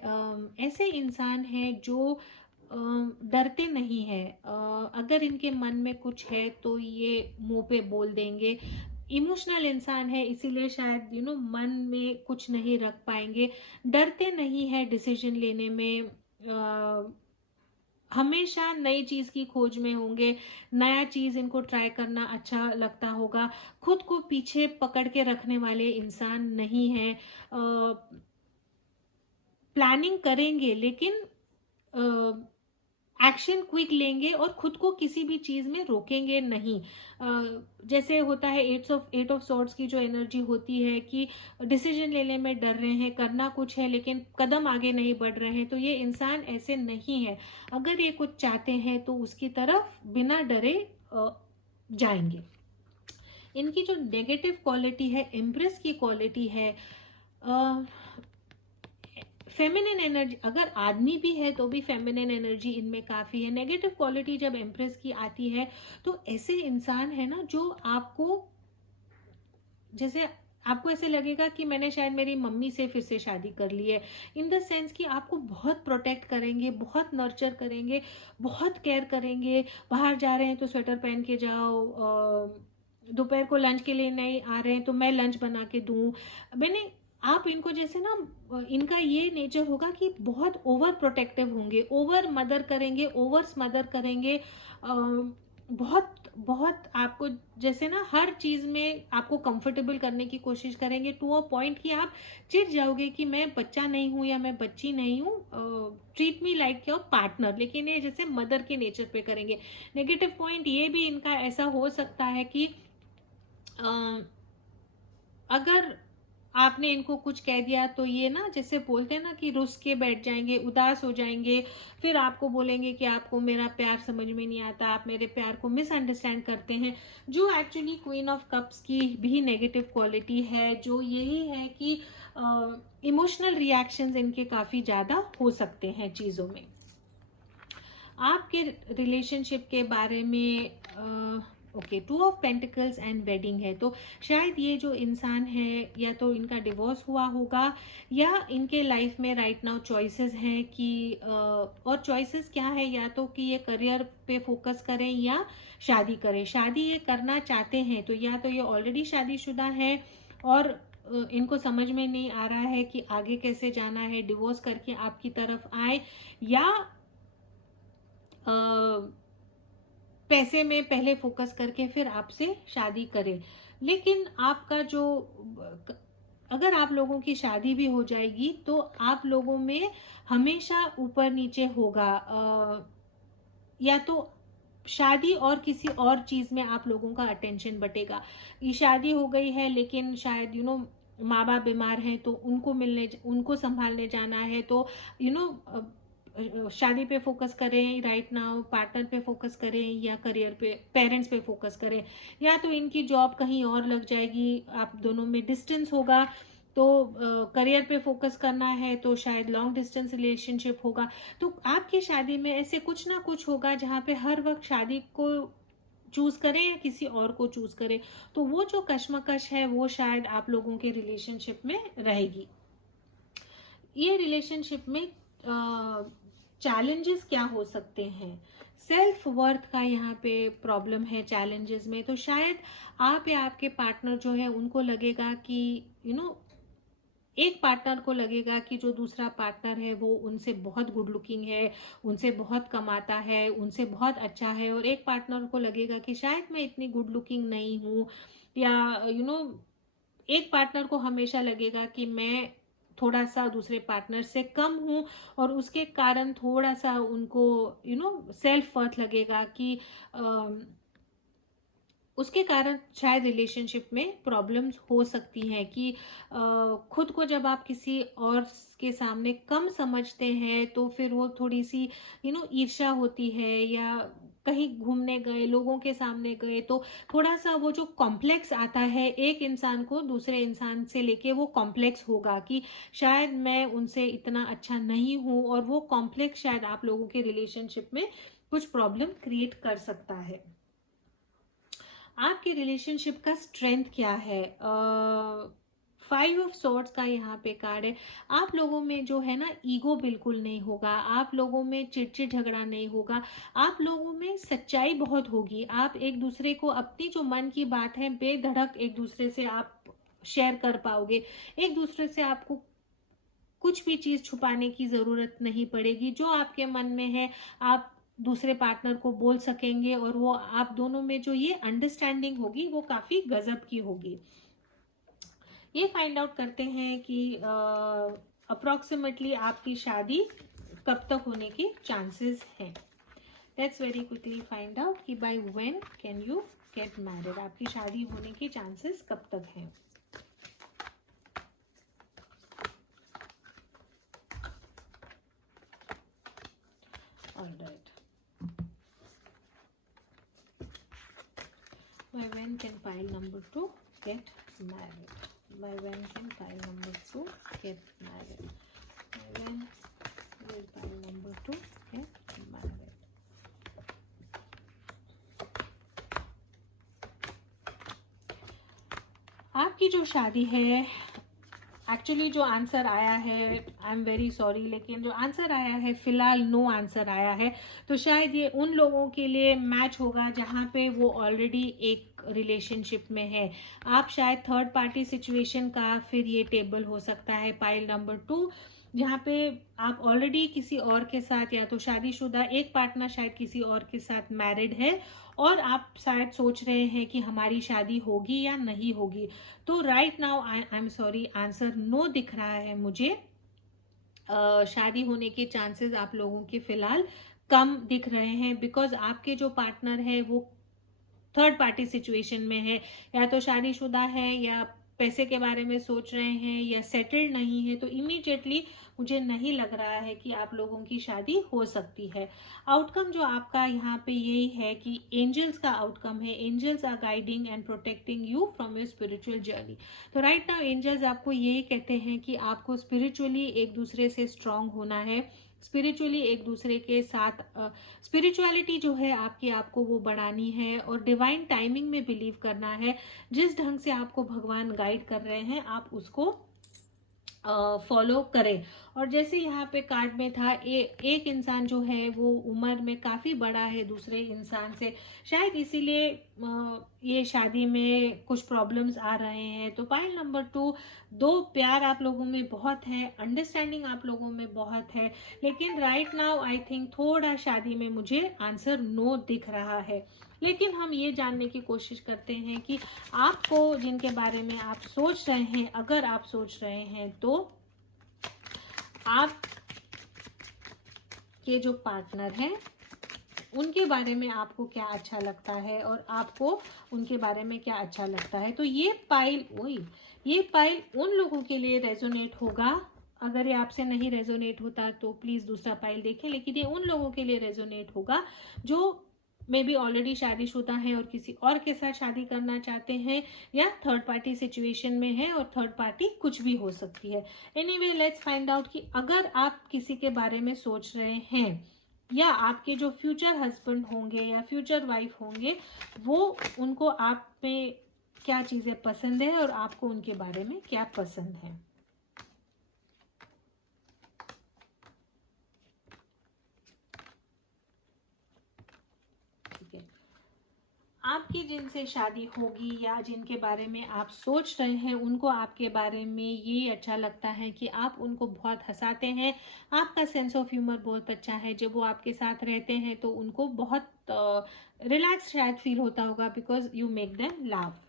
ऐसे इंसान है जो डरते नहीं है। अगर इनके मन में कुछ है तो ये मुंह पे बोल देंगे। इमोशनल इंसान है, इसीलिए शायद मन में कुछ नहीं रख पाएंगे। डरते नहीं है डिसीजन लेने में, हमेशा नई चीज की खोज में होंगे, नया चीज इनको ट्राई करना अच्छा लगता होगा। खुद को पीछे पकड़ के रखने वाले इंसान नहीं है। प्लानिंग करेंगे लेकिन एक्शन क्विक लेंगे और खुद को किसी भी चीज में रोकेंगे नहीं। जैसे होता है एट ऑफ सॉर्ड्स की जो एनर्जी होती है कि डिसीजन लेने में डर रहे हैं, करना कुछ है लेकिन कदम आगे नहीं बढ़ रहे हैं, तो ये इंसान ऐसे नहीं है। अगर ये कुछ चाहते हैं तो उसकी तरफ बिना डरे जाएंगे। इनकी जो नेगेटिव क्वालिटी है, एम्प्रेस की क्वालिटी है, फेमिनिन एनर्जी। अगर आदमी भी है तो भी फेमिनिन एनर्जी इनमें काफी है। नेगेटिव क्वालिटी जब एम्प्रेस की आती है तो ऐसे इंसान है ना जो आपको, जैसे आपको ऐसे लगेगा कि मैंने शायद मेरी मम्मी से फिर से शादी कर ली है, इन द सेंस कि आपको बहुत प्रोटेक्ट करेंगे, बहुत नर्चर करेंगे, बहुत केयर करेंगे। बाहर जा रहे हैं तो स्वेटर पहन के जाओ, दोपहर को लंच के लिए नहीं आ रहे हैं तो मैं लंच बना के दूं। मैंने आप इनको जैसे ना, इनका ये नेचर होगा कि बहुत ओवर प्रोटेक्टिव होंगे, ओवर मदर करेंगे, ओवर स्मदर करेंगे। बहुत बहुत आपको जैसे ना हर चीज में आपको कंफर्टेबल करने की कोशिश करेंगे, टू अ पॉइंट कि आप चिढ़ जाओगे कि मैं बच्चा नहीं हूं या मैं बच्ची नहीं हूं, treat me like your partner. लेकिन ये जैसे मदर के नेचर पे करेंगे। नेगेटिव पॉइंट ये भी इनका ऐसा हो सकता है कि अगर आपने इनको कुछ कह दिया तो ये ना, जैसे बोलते हैं ना कि रुस के बैठ जाएंगे, उदास हो जाएंगे, फिर आपको बोलेंगे कि आपको मेरा प्यार समझ में नहीं आता, आप मेरे प्यार को मिसअंडरस्टैंड करते हैं। जो एक्चुअली क्वीन ऑफ कप्स की भी नेगेटिव क्वालिटी है, जो यही है कि इमोशनल रिएक्शंस इनके काफी ज्यादा हो सकते हैं चीजों में। आपके रिलेशनशिप के बारे में okay, two of pentacles and wedding है, तो शायद ये जो इंसान है या तो इनका डिवोर्स हुआ होगा या इनके लाइफ में राइट नाउ चॉइसेस हैं कि और चॉइसेस क्या है, या तो कि ये करियर पे फोकस करें या शादी करें। शादी ये करना चाहते हैं तो या तो ये ऑलरेडी शादीशुदा है और इनको समझ में नहीं आ रहा है कि आगे कैसे जाना है, डिवोर्स करके आपकी तरफ आए, या पैसे में पहले फोकस करके फिर आपसे शादी करें। लेकिन आपका जो, अगर आप लोगों की शादी भी हो जाएगी तो आप लोगों में हमेशा ऊपर नीचे होगा। या तो शादी और किसी और चीज में आप लोगों का अटेंशन बटेगा। ये शादी हो गई है लेकिन शायद माँ बाप बीमार हैं तो उनको संभालने जाना है, तो शादी पे फोकस करें राइट नाउ, पार्टनर पे फोकस करें या करियर पे, पेरेंट्स पे फोकस करें, या तो इनकी जॉब कहीं और लग जाएगी, आप दोनों में डिस्टेंस होगा तो करियर पे फोकस करना है तो शायद लॉन्ग डिस्टेंस रिलेशनशिप होगा। तो आपकी शादी में ऐसे कुछ ना कुछ होगा जहाँ पे हर वक्त शादी को चूज करें या किसी और को चूज करें, तो वो जो कश्मकश है वो शायद आप लोगों के रिलेशनशिप में रहेगी। ये रिलेशनशिप में चैलेंजेस क्या हो सकते हैं, सेल्फ वर्थ का यहाँ पे प्रॉब्लम है चैलेंजेस में। तो शायद आप या आपके पार्टनर जो है उनको लगेगा कि एक पार्टनर को लगेगा कि जो दूसरा पार्टनर है वो उनसे बहुत गुड लुकिंग है, उनसे बहुत कमाता है, उनसे बहुत अच्छा है, और एक पार्टनर को लगेगा कि शायद मैं इतनी गुड लुकिंग नहीं हूँ, या एक पार्टनर को हमेशा लगेगा कि मैं थोड़ा सा दूसरे पार्टनर से कम हूँ, और उसके कारण थोड़ा सा उनको सेल्फ वर्थ लगेगा कि उसके कारण शायद रिलेशनशिप में प्रॉब्लम्स हो सकती हैं कि खुद को जब आप किसी और के सामने कम समझते हैं तो फिर वो थोड़ी सी ईर्ष्या होती है, या कहीं घूमने गए, लोगों के सामने गए तो थोड़ा सा वो जो कॉम्प्लेक्स आता है एक इंसान को दूसरे इंसान से लेके, वो कॉम्प्लेक्स होगा कि शायद मैं उनसे इतना अच्छा नहीं हूँ, और वो कॉम्प्लेक्स शायद आप लोगों के रिलेशनशिप में कुछ प्रॉब्लम क्रिएट कर सकता है। आपके रिलेशनशिप का स्ट्रेंथ क्या है, 5 ऑफ सॉर्ड्स का यहाँ पे कार्ड है। आप लोगों में जो है ना ईगो बिल्कुल नहीं होगा, आप लोगों में चिड़चिड़ झगड़ा नहीं होगा, आप लोगों में सच्चाई बहुत होगी। आप एक दूसरे को अपनी जो मन की बात है बेधड़क एक दूसरे से आप शेयर कर पाओगे। एक दूसरे से आपको कुछ भी चीज छुपाने की जरूरत नहीं पड़ेगी, जो आपके मन में है आप दूसरे पार्टनर को बोल सकेंगे, और वो आप दोनों में जो ये अंडरस्टैंडिंग होगी वो काफी गजब की होगी। ये फाइंड आउट करते हैं कि अप्रोक्सीमेटली आपकी शादी कब तक होने के चांसेस हैं। Let's very quickly find out कि by when can you get married, आपकी शादी होने के चांसेस कब तक हैं। Alright. By when can pile number 2 get married? By when can pile number 2 get married? By when will pile number 2 get married? आपकी जो शादी है, एक्चुअली जो आंसर आया है, आई एम वेरी सॉरी, लेकिन जो आंसर आया है फिलहाल नो आंसर आया है। तो शायद ये उन लोगों के लिए मैच होगा जहाँ पे वो ऑलरेडी एक रिलेशनशिप में है। आप शायद थर्ड पार्टी सिचुएशन का फिर ये टेबल हो सकता है पाइल नंबर 2, जहाँ पे आप ऑलरेडी किसी और के साथ, या तो शादीशुदा एक पार्टनर शायद किसी और के साथ मैरिड है, और आप शायद सोच रहे हैं कि हमारी शादी होगी या नहीं होगी। तो right now I am sorry, answer no दिख रहा है मुझे। शादी होने के चांसेस आप लोगों के फिलहाल कम दिख रहे हैं, बिकॉज आपके जो पार्टनर है वो थर्ड पार्टी सिचुएशन में है, या तो शादीशुदा है, या पैसे के बारे में सोच रहे हैं, या सेटल्ड नहीं है। तो इमीडिएटली मुझे नहीं लग रहा है कि आप लोगों की शादी हो सकती है। आउटकम जो आपका यहाँ पे यही है कि एंजल्स का आउटकम है, angels are guiding and protecting you from your spiritual journey. तो राइट नाउ एंजल्स आपको यही कहते हैं कि आपको स्पिरिचुअली एक दूसरे से स्ट्रांग होना है, स्पिरिचुअली एक दूसरे के साथ स्पिरिचुअलिटी जो है आपकी, आपको वो बढ़ानी है, और डिवाइन टाइमिंग में बिलीव करना है। जिस ढंग से आपको भगवान गाइड कर रहे हैं आप उसको फॉलो करें। और जैसे यहाँ पे कार्ड में था, एक इंसान जो है वो उम्र में काफ़ी बड़ा है दूसरे इंसान से, शायद इसीलिए ये शादी में कुछ प्रॉब्लम्स आ रहे हैं। तो पाइल नंबर 2, दो प्यार आप लोगों में बहुत है, अंडरस्टैंडिंग आप लोगों में बहुत है, लेकिन राइट नाउ आई थिंक थोड़ा शादी में मुझे आंसर नो दिख रहा है। लेकिन हम ये जानने की कोशिश करते हैं कि आपको जिनके बारे में आप सोच रहे हैं, अगर आप सोच रहे हैं तो आप के जो पार्टनर हैं उनके बारे में आपको क्या अच्छा लगता है, और आपको उनके बारे में क्या अच्छा लगता है। तो ये पाइल उन लोगों के लिए रेजोनेट होगा। अगर ये आपसे नहीं रेजोनेट होता तो प्लीज दूसरा पाइल देखें, लेकिन ये उन लोगों के लिए रेजोनेट होगा जो मे बी ऑलरेडी शादीशुदा है और किसी और के साथ शादी करना चाहते हैं, या थर्ड पार्टी सिचुएशन में है, और थर्ड पार्टी कुछ भी हो सकती है। एनीवे लेट्स फाइंड आउट कि अगर आप किसी के बारे में सोच रहे हैं, या आपके जो फ्यूचर हस्बैंड होंगे या फ्यूचर वाइफ होंगे, वो उनको आप में क्या चीज़ें पसंद है और आपको उनके बारे में क्या पसंद है। आपकी जिनसे शादी होगी या जिनके बारे में आप सोच रहे हैं, उनको आपके बारे में ये अच्छा लगता है कि आप उनको बहुत हंसाते हैं, आपका सेंस ऑफ ह्यूमर बहुत अच्छा है। जब वो आपके साथ रहते हैं तो उनको बहुत रिलैक्स शायद फील होता होगा, because you make them laugh,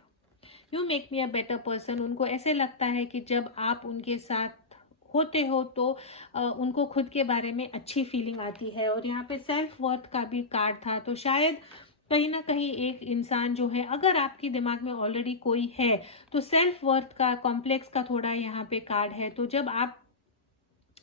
you make me a better person. उनको ऐसे लगता है कि जब आप उनके साथ होते हो तो उनको खुद के बारे में अच्छी फीलिंग आती है। और यहाँ पे सेल्फ वर्थ का भी कार्ड था, तो शायद कहीं ना कहीं एक इंसान जो है, अगर आपके दिमाग में ऑलरेडी कोई है तो सेल्फ वर्थ का कॉम्प्लेक्स का थोड़ा यहाँ पे कार्ड है। तो जब आप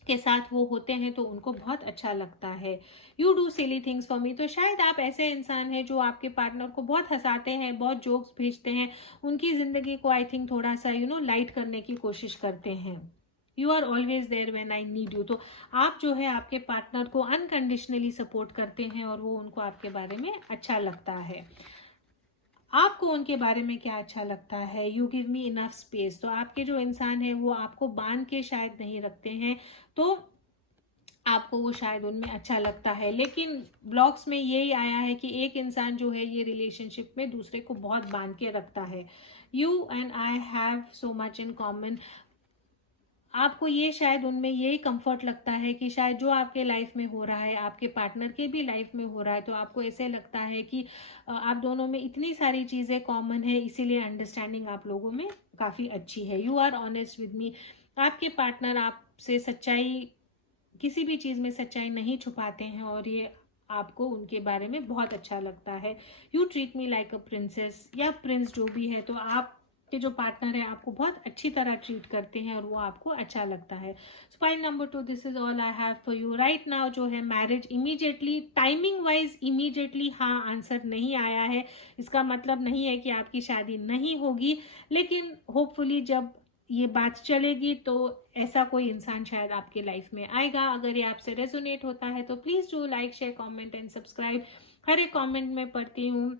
के साथ वो होते हैं तो उनको बहुत अच्छा लगता है। You do silly things for me, तो शायद आप ऐसे इंसान हैं जो आपके पार्टनर को बहुत हंसाते हैं, बहुत जोक्स भेजते हैं, उनकी जिंदगी को आई थिंक थोड़ा सा लाइट करने की कोशिश करते हैं। You are always there when I need you, तो आप जो है आपके पार्टनर को अनकंडीशनली सपोर्ट करते हैं और वो उनको आपके बारे में अच्छा लगता है। आपको उनके बारे में क्या अच्छा लगता है? You give me enough space, तो आपके जो इंसान है वो आपको बांध के शायद नहीं रखते हैं, तो आपको वो शायद उनमें अच्छा लगता है। लेकिन ब्लॉग्स में यही आया है कि एक इंसान जो है ये रिलेशनशिप में दूसरे को बहुत बांध के रखता है। You and I have so much in common, आपको ये शायद उनमें यही कंफर्ट लगता है कि शायद जो आपके लाइफ में हो रहा है आपके पार्टनर के भी लाइफ में हो रहा है, तो आपको ऐसे लगता है कि आप दोनों में इतनी सारी चीज़ें कॉमन है, इसीलिए अंडरस्टैंडिंग आप लोगों में काफ़ी अच्छी है। You are honest with me, आपके पार्टनर आपसे सच्चाई, किसी भी चीज़ में सच्चाई नहीं छुपाते हैं और ये आपको उनके बारे में बहुत अच्छा लगता है। You treat me like a princess या प्रिंस जो भी है, तो आप के जो पार्टनर है आपको बहुत अच्छी तरह ट्रीट करते हैं और वो आपको अच्छा लगता है। So point number 2, this is all I have for you right now. जो है marriage immediately, timing wise immediately हाँ आंसर नहीं आया है, इसका मतलब नहीं है कि आपकी शादी नहीं होगी, लेकिन होपफुली जब ये बात चलेगी तो ऐसा कोई इंसान शायद आपके लाइफ में आएगा। अगर ये आपसे रेजोनेट होता है तो please do like, share, comment and subscribe. हर एक कमेंट में पढ़ती हूँ,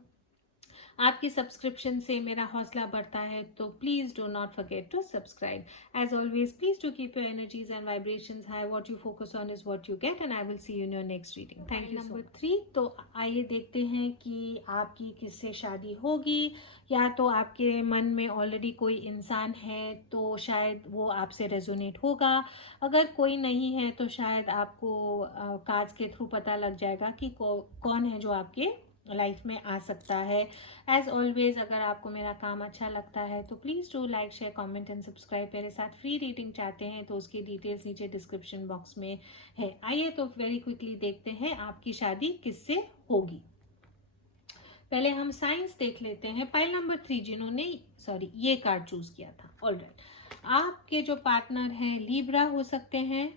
आपकी सब्सक्रिप्शन से मेरा हौसला बढ़ता है, तो please do not forget to subscribe. As always please do keep your energies and vibrations high, what you focus on is what you get, and I will see you in your next reading. Thank you. Number 3, तो आइए देखते हैं कि आपकी किससे शादी होगी। या तो आपके मन में ऑलरेडी कोई इंसान है तो शायद वो आपसे रेजोनेट होगा, अगर कोई नहीं है तो शायद आपको कार्ड्स के थ्रू पता लग जाएगा कि कौन है जो आपके लाइफ में आ सकता है। एज ऑलवेज अगर आपको मेरा काम अच्छा लगता है तो please do like, share, comment and subscribe. मेरे साथ फ्री रीडिंग चाहते हैं तो उसकी डिटेल्स नीचे डिस्क्रिप्शन बॉक्स में है। आइए तो वेरी क्विकली देखते हैं आपकी शादी किससे होगी। पहले हम साइंस देख लेते हैं। पाइल नंबर 3 जिन्होंने ये कार्ड चूज किया था, ऑलराइट, आपके जो पार्टनर हैं लीब्रा हो सकते हैं,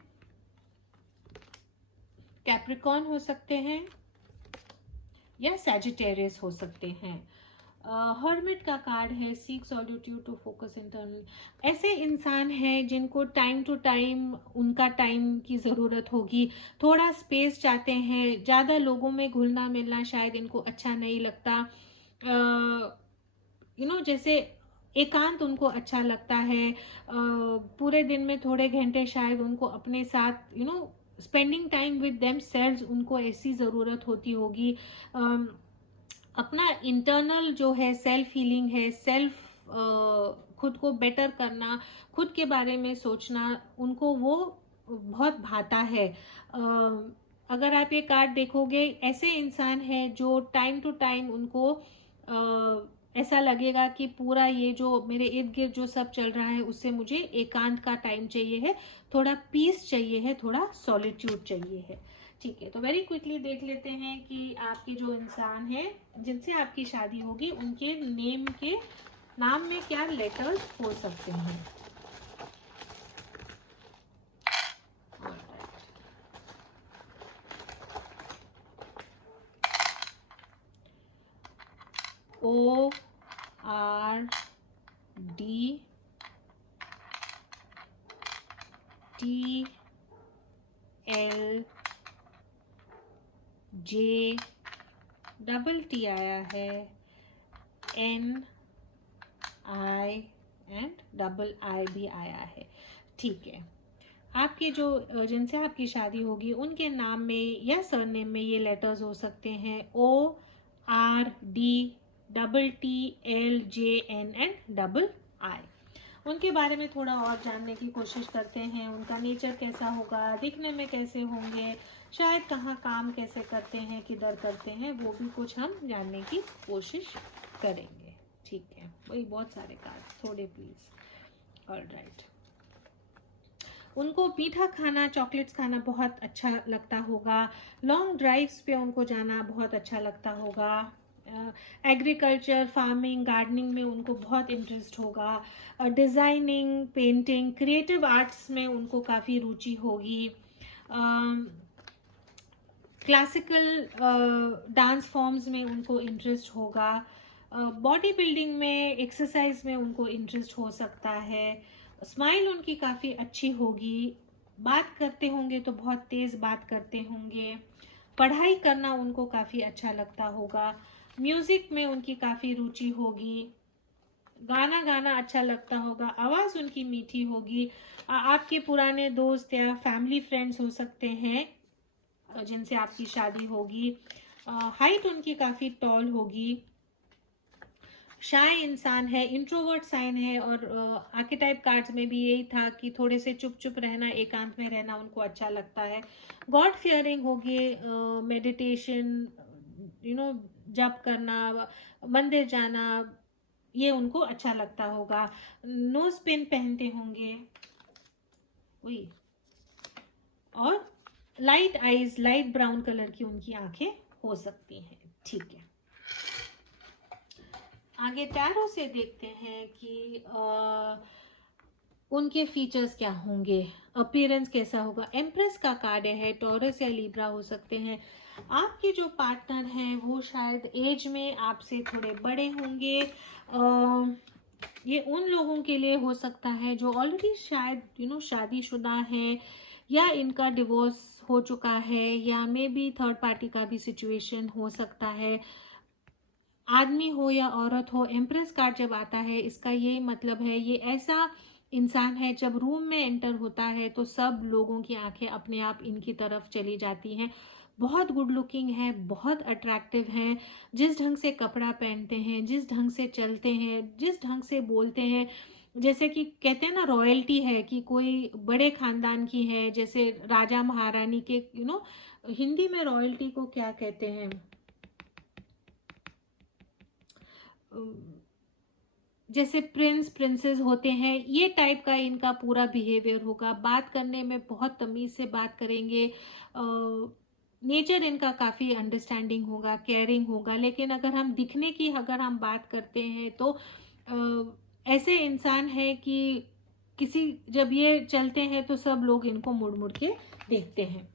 कैप्रिकॉर्न हो सकते हैं या सैजिटेरियस हो सकते हैं। हर्मिट का कार्ड है, seek solitude to focus internal. ऐसे इंसान हैं जिनको टाइम टू टाइम उनका टाइम की ज़रूरत होगी, थोड़ा स्पेस चाहते हैं, ज़्यादा लोगों में घुलना मिलना शायद इनको अच्छा नहीं लगता। जैसे एकांत उनको अच्छा लगता है। पूरे दिन में थोड़े घंटे शायद उनको अपने साथ spending time with them selves उनको ऐसी ज़रूरत होती होगी। अपना इंटरनल जो है सेल्फ हीलिंग है, सेल्फ खुद को बेटर करना, खुद के बारे में सोचना, उनको वो बहुत भाता है। अगर आप ये कार्ड देखोगे, ऐसे इंसान है जो टाइम टू टाइम उनको ऐसा लगेगा कि पूरा ये जो मेरे इर्द गिर्द जो सब चल रहा है उससे मुझे एकांत का टाइम चाहिए है, थोड़ा पीस चाहिए है, थोड़ा सॉलिट्यूड चाहिए है। ठीक है, तो वेरी क्विकली देख लेते हैं कि आपके जो इंसान है जिनसे आपकी शादी होगी उनके नाम में क्या लेटर्स हो सकते हैं। ORD TLJ आया है, NI एंड II भी आया है। ठीक है, आपके जो जिनसे आपकी शादी होगी उनके नाम में या सरनेम में ये लेटर्स हो सकते हैं ORD TTLJNNII। उनके बारे में थोड़ा और जानने की कोशिश करते हैं। उनका नेचर कैसा होगा, दिखने में कैसे होंगे, शायद कहाँ काम कैसे करते हैं, किधर करते हैं, वो भी कुछ हम जानने की कोशिश करेंगे। ठीक है, वही बहुत सारे कार्ड थोड़े प्लीज। ऑलराइट, उनको मीठा खाना, चॉकलेट्स खाना बहुत अच्छा लगता होगा। लॉन्ग ड्राइव्स पे उनको जाना बहुत अच्छा लगता होगा। एग्रीकल्चर, फार्मिंग, गार्डनिंग में उनको बहुत इंटरेस्ट होगा। डिज़ाइनिंग, पेंटिंग, क्रिएटिव आर्ट्स में उनको काफ़ी रुचि होगी। क्लासिकल डांस फॉर्म्स में उनको इंटरेस्ट होगा। बॉडी बिल्डिंग में, एक्सरसाइज में उनको इंटरेस्ट हो सकता है। स्माइल उनकी काफ़ी अच्छी होगी। बात करते होंगे तो बहुत तेज़ बात करते होंगे। पढ़ाई करना उनको काफ़ी अच्छा लगता होगा। म्यूज़िक में उनकी काफ़ी रुचि होगी। गाना गाना अच्छा लगता होगा। आवाज़ उनकी मीठी होगी। आपके पुराने दोस्त या फैमिली फ्रेंड्स हो सकते हैं जिनसे आपकी शादी होगी। हाइट उनकी काफ़ी टॉल होगी। शाय इंसान है, इंट्रोवर्ट साइन है। और आर्केटाइप कार्ड्स में भी यही था कि थोड़े से चुप चुप रहना, एकांत में रहना उनको अच्छा लगता है। गॉड फियरिंग होगी। मेडिटेशन, जप करना, मंदिर जाना, ये उनको अच्छा लगता होगा। नोज पिन पहनते होंगे वही। और light eyes, light brown colour की उनकी आंखें हो सकती हैं। ठीक है, आगे टैरो से देखते हैं कि उनके फीचर्स क्या होंगे, अपीयरेंस कैसा होगा। एम्प्रेस का कार्ड है, टॉरस या लीब्रा हो सकते हैं। आपके जो पार्टनर हैं वो शायद एज में आपसे थोड़े बड़े होंगे। ये उन लोगों के लिए हो सकता है जो ऑलरेडी शायद शादीशुदा हैं, या इनका डिवोर्स हो चुका है, या मे बी थर्ड पार्टी का भी सिचुएशन हो सकता है। आदमी हो या औरत हो, एम्प्रेस कार्ड जब आता है इसका यही मतलब है ये ऐसा इंसान है जब रूम में एंटर होता है तो सब लोगों की आंखें अपने आप इनकी तरफ चली जाती हैं। बहुत गुड लुकिंग है, बहुत अट्रैक्टिव हैं। जिस ढंग से कपड़ा पहनते हैं, जिस ढंग से चलते हैं, जिस ढंग से बोलते हैं, जैसे कि कहते हैं ना रॉयल्टी है, कि कोई बड़े खानदान की है, जैसे राजा महारानी के हिंदी में रॉयल्टी को क्या कहते हैं, जैसे प्रिंस प्रिंसेस होते हैं, ये टाइप का इनका पूरा बिहेवियर होगा। बात करने में बहुत तमीज से बात करेंगे। नेचर इनका काफ़ी अंडरस्टैंडिंग होगा, केयरिंग होगा। लेकिन अगर हम दिखने की अगर हम बात करते हैं तो ऐसे इंसान है कि किसी जब ये चलते हैं तो सब लोग इनको मुड़ मुड़ के देखते हैं।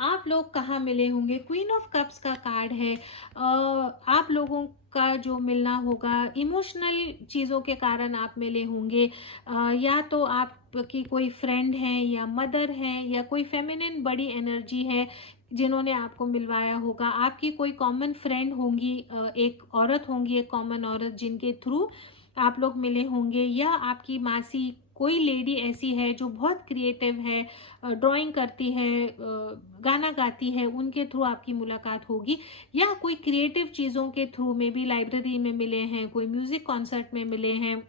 आप लोग कहाँ मिले होंगे, क्वीन ऑफ कप्स का कार्ड है। आप लोगों का जो मिलना होगा इमोशनल चीज़ों के कारण आप मिले होंगे। या तो आपकी कोई फ्रेंड है, या मदर है, या कोई फेमिनिन बड़ी एनर्जी है जिन्होंने आपको मिलवाया होगा। आपकी कोई कॉमन फ्रेंड होंगी, एक औरत होंगी, एक कॉमन औरत जिनके थ्रू आप लोग मिले होंगे। या आपकी मासी, कोई लेडी ऐसी है जो बहुत क्रिएटिव है, ड्राइंग करती है, गाना गाती है, उनके थ्रू आपकी मुलाकात होगी। या कोई क्रिएटिव चीज़ों के थ्रू में भी लाइब्रेरी में मिले हैं, कोई म्यूजिक कॉन्सर्ट में मिले हैं,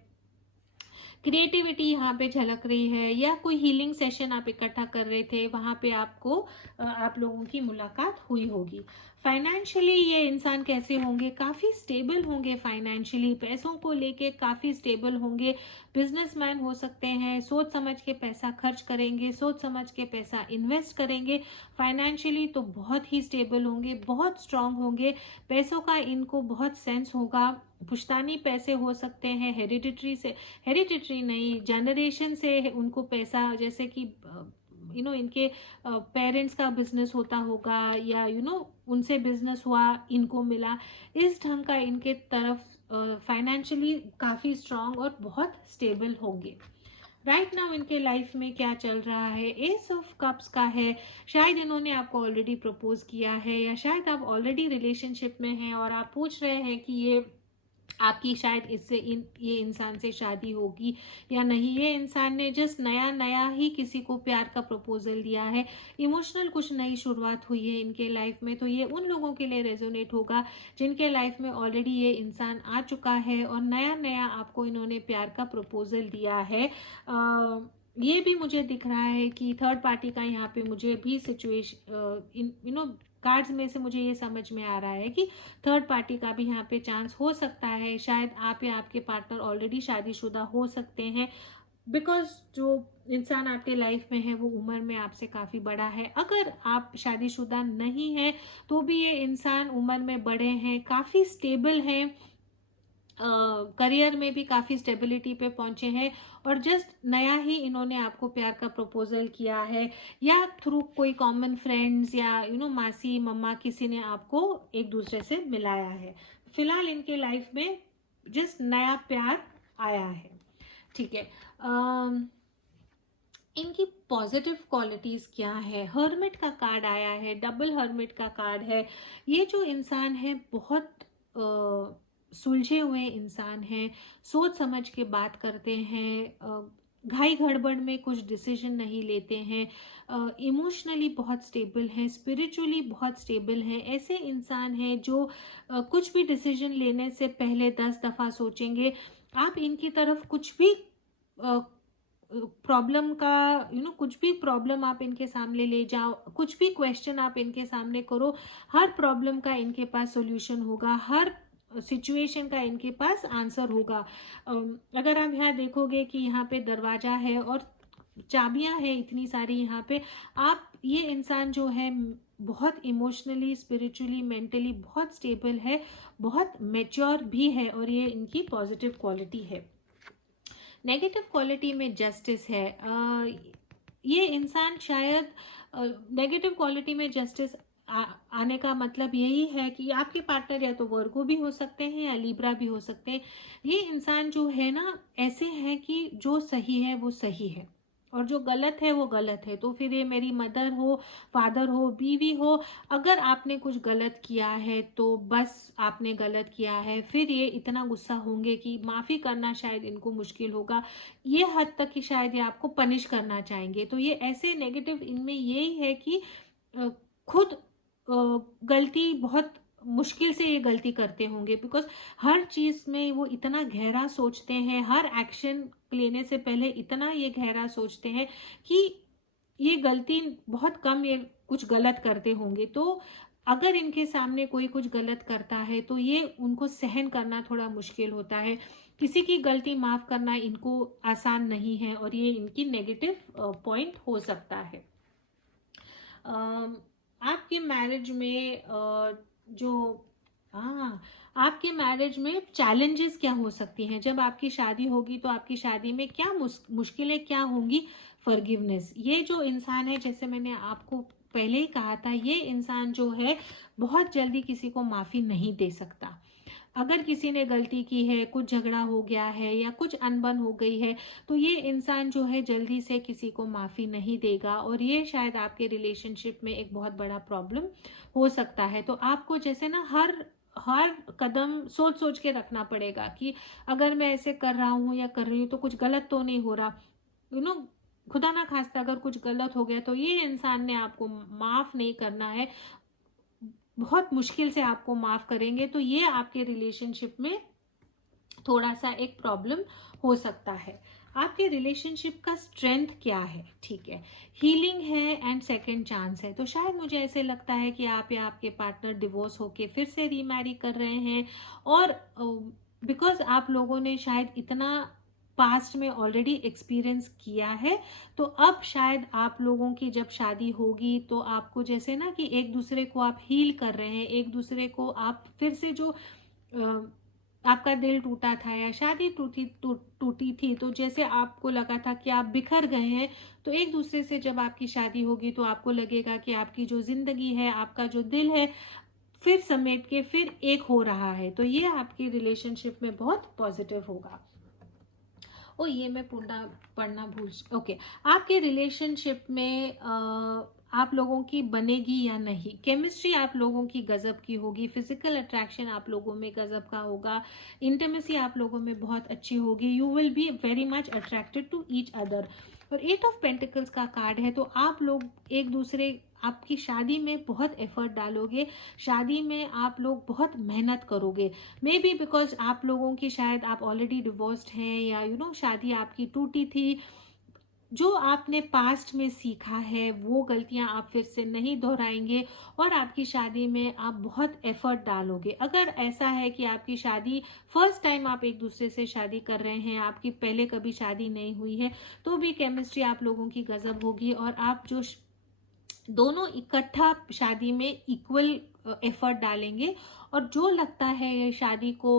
क्रिएटिविटी यहाँ पे झलक रही है। या कोई हीलिंग सेशन आप इकट्ठा कर रहे थे, वहाँ पे आपको आप लोगों की मुलाकात हुई होगी। फाइनेंशियली ये इंसान कैसे होंगे, काफ़ी स्टेबल होंगे फाइनेंशियली, पैसों को लेके काफ़ी स्टेबल होंगे। बिजनेसमैन हो सकते हैं, सोच समझ के पैसा खर्च करेंगे, सोच समझ के पैसा इन्वेस्ट करेंगे। फाइनेंशियली तो बहुत ही स्टेबल होंगे, बहुत स्ट्रांग होंगे। पैसों का इनको बहुत सेंस होगा। पुश्तानी पैसे हो सकते हैं, हेरिडिटरी नहीं, जनरेशन से उनको पैसा, जैसे कि इनके पेरेंट्स का बिजनेस होता होगा, या उनसे बिजनेस हुआ, इनको मिला। इस ढंग का इनके तरफ फाइनेंशियली काफ़ी स्ट्रांग और बहुत स्टेबल होंगे। राइट नाउ इनके लाइफ में क्या चल रहा है, एस ऑफ कप्स का है। शायद इन्होंने आपको ऑलरेडी प्रपोज किया है, या शायद आप ऑलरेडी रिलेशनशिप में हैं और आप पूछ रहे हैं कि ये आपकी शायद इससे ये इंसान से शादी होगी या नहीं। ये इंसान ने जस्ट नया नया ही किसी को प्यार का प्रपोजल दिया है, इमोशनल कुछ नई शुरुआत हुई है इनके लाइफ में, तो ये उन लोगों के लिए रेजोनेट होगा जिनके लाइफ में ऑलरेडी ये इंसान आ चुका है और नया नया आपको इन्होंने प्यार का प्रपोजल दिया है। ये भी मुझे दिख रहा है कि थर्ड पार्टी का यहाँ पे मुझे भी सिचुएशन कार्ड्स में से मुझे ये समझ में आ रहा है कि थर्ड पार्टी का भी यहाँ पे चांस हो सकता है। शायद आप या आपके पार्टनर ऑलरेडी शादीशुदा हो सकते हैं, बिकॉज जो इंसान आपके लाइफ में है वो उम्र में आपसे काफ़ी बड़ा है। अगर आप शादीशुदा नहीं हैं तो भी ये इंसान उम्र में बड़े हैं, काफ़ी स्टेबल हैं, करियर में भी काफ़ी स्टेबिलिटी पे पहुंचे हैं और जस्ट नया ही इन्होंने आपको प्यार का प्रपोजल किया है, या थ्रू कोई कॉमन फ्रेंड्स या मासी मम्मा किसी ने आपको एक दूसरे से मिलाया है। फिलहाल इनके लाइफ में जस्ट नया प्यार आया है, ठीक है। इनकी पॉजिटिव क्वालिटीज क्या है? हर्मिट का कार्ड आया है, डबल हर्मिट का कार्ड है। ये जो इंसान है बहुत सुलझे हुए इंसान हैं, सोच समझ के बात करते हैं, घाई गड़बड़ में कुछ डिसीजन नहीं लेते हैं, इमोशनली बहुत स्टेबल हैं, स्पिरिचुअली बहुत स्टेबल हैं। ऐसे इंसान हैं जो कुछ भी डिसीजन लेने से पहले 10 दफ़ा सोचेंगे। आप इनकी तरफ कुछ भी प्रॉब्लम का कुछ भी प्रॉब्लम आप इनके सामने ले जाओ, कुछ भी क्वेश्चन आप इनके सामने करो, हर प्रॉब्लम का इनके पास सॉल्यूशन होगा, हर सिचुएशन का इनके पास आंसर होगा। अगर आप यहाँ देखोगे कि यहाँ पे दरवाजा है और चाबियां हैं इतनी सारी यहाँ पे, आप ये इंसान जो है बहुत इमोशनली, स्पिरिचुअली, मेंटली बहुत स्टेबल है, बहुत मैच्योर भी है और ये इनकी पॉजिटिव क्वालिटी है। नेगेटिव क्वालिटी में जस्टिस है। ये इंसान शायद नेगेटिव क्वालिटी में जस्टिस आने का मतलब यही है कि आपके पार्टनर या तो वर्गो भी हो सकते हैं या लिब्रा भी हो सकते हैं। ये इंसान जो है ना ऐसे है कि जो सही है वो सही है और जो गलत है वो गलत है। तो फिर ये मेरी मदर हो, फादर हो, बीवी हो, अगर आपने कुछ गलत किया है तो बस आपने गलत किया है। फिर ये इतना गुस्सा होंगे कि माफ़ी करना शायद इनको मुश्किल होगा, ये हद तक कि शायद ये आपको पनिश करना चाहेंगे। तो ये ऐसे नेगेटिव इनमें यही है कि खुद गलती बहुत मुश्किल से ये गलती करते होंगे, बिकॉज हर चीज़ में वो इतना गहरा सोचते हैं, हर एक्शन लेने से पहले इतना ये गहरा सोचते हैं कि ये गलती बहुत कम ये कुछ गलत करते होंगे। तो अगर इनके सामने कोई कुछ गलत करता है तो ये उनको सहन करना थोड़ा मुश्किल होता है। किसी की गलती माफ़ करना इनको आसान नहीं है और ये इनकी नेगेटिव पॉइंट हो सकता है। आपके मैरिज में आपके मैरिज में चैलेंजेस क्या हो सकती हैं? जब आपकी शादी होगी तो आपकी शादी में क्या मुश्किलें क्या होंगी? फॉरगिवनेस। ये जो इंसान है, जैसे मैंने आपको पहले ही कहा था, ये इंसान जो है बहुत जल्दी किसी को माफ़ी नहीं दे सकता। अगर किसी ने गलती की है, कुछ झगड़ा हो गया है या कुछ अनबन हो गई है, तो ये इंसान जो है जल्दी से किसी को माफ़ी नहीं देगा और ये शायद आपके रिलेशनशिप में एक बहुत बड़ा प्रॉब्लम हो सकता है। तो आपको जैसे ना हर कदम सोच सोच के रखना पड़ेगा कि अगर मैं ऐसे कर रहा हूँ या कर रही हूँ तो कुछ गलत तो नहीं हो रहा। खुदा ना खास्ता अगर कुछ गलत हो गया तो ये इंसान ने आपको माफ़ नहीं करना है, बहुत मुश्किल से आपको माफ़ करेंगे। तो ये आपके रिलेशनशिप में थोड़ा सा एक प्रॉब्लम हो सकता है। आपके रिलेशनशिप का स्ट्रेंथ क्या है? ठीक है, हीलिंग है एंड सेकंड चांस है। तो शायद मुझे ऐसे लगता है कि आप या आपके पार्टनर डिवोर्स होके फिर से रीमैरी कर रहे हैं और बिकॉज आप लोगों ने शायद इतना पास्ट में ऑलरेडी एक्सपीरियंस किया है, तो अब शायद आप लोगों की जब शादी होगी तो आपको जैसे ना कि एक दूसरे को आप हील कर रहे हैं, एक दूसरे को आप फिर से जो आपका दिल टूटा था या शादी टूटी थी, तो जैसे आपको लगा था कि आप बिखर गए हैं, तो एक दूसरे से जब आपकी शादी होगी तो आपको लगेगा कि आपकी जो जिंदगी है, आपका जो दिल है, फिर समेट के फिर एक हो रहा है। तो ये आपकी रिलेशनशिप में बहुत पॉजिटिव होगा। ये मैं पढ़ना भूल। ओके, आपके रिलेशनशिप में आप लोगों की बनेगी या नहीं। केमिस्ट्री आप लोगों की गजब की होगी, फिजिकल अट्रैक्शन आप लोगों में गजब का होगा, इंटीमेसी आप लोगों में बहुत अच्छी होगी, you will be very much attracted to each other. और 8 ऑफ पेंटिकल्स का कार्ड है, तो आप लोग एक दूसरे, आपकी शादी में बहुत एफर्ट डालोगे, शादी में आप लोग बहुत मेहनत करोगे। मे बी बिकॉज आप लोगों की शायद आप ऑलरेडी डिवोर्स्ड हैं, या शादी आपकी टूटी थी। जो आपने पास्ट में सीखा है वो गलतियां आप फिर से नहीं दोहराएंगे, और आपकी शादी में आप बहुत एफर्ट डालोगे। अगर ऐसा है कि आपकी शादी फर्स्ट टाइम आप एक दूसरे से शादी कर रहे हैं, आपकी पहले कभी शादी नहीं हुई है, तो भी केमिस्ट्री आप लोगों की गजब होगी, और आप जो दोनों इकट्ठा शादी में इक्वल एफर्ट डालेंगे। और जो लगता है ये शादी को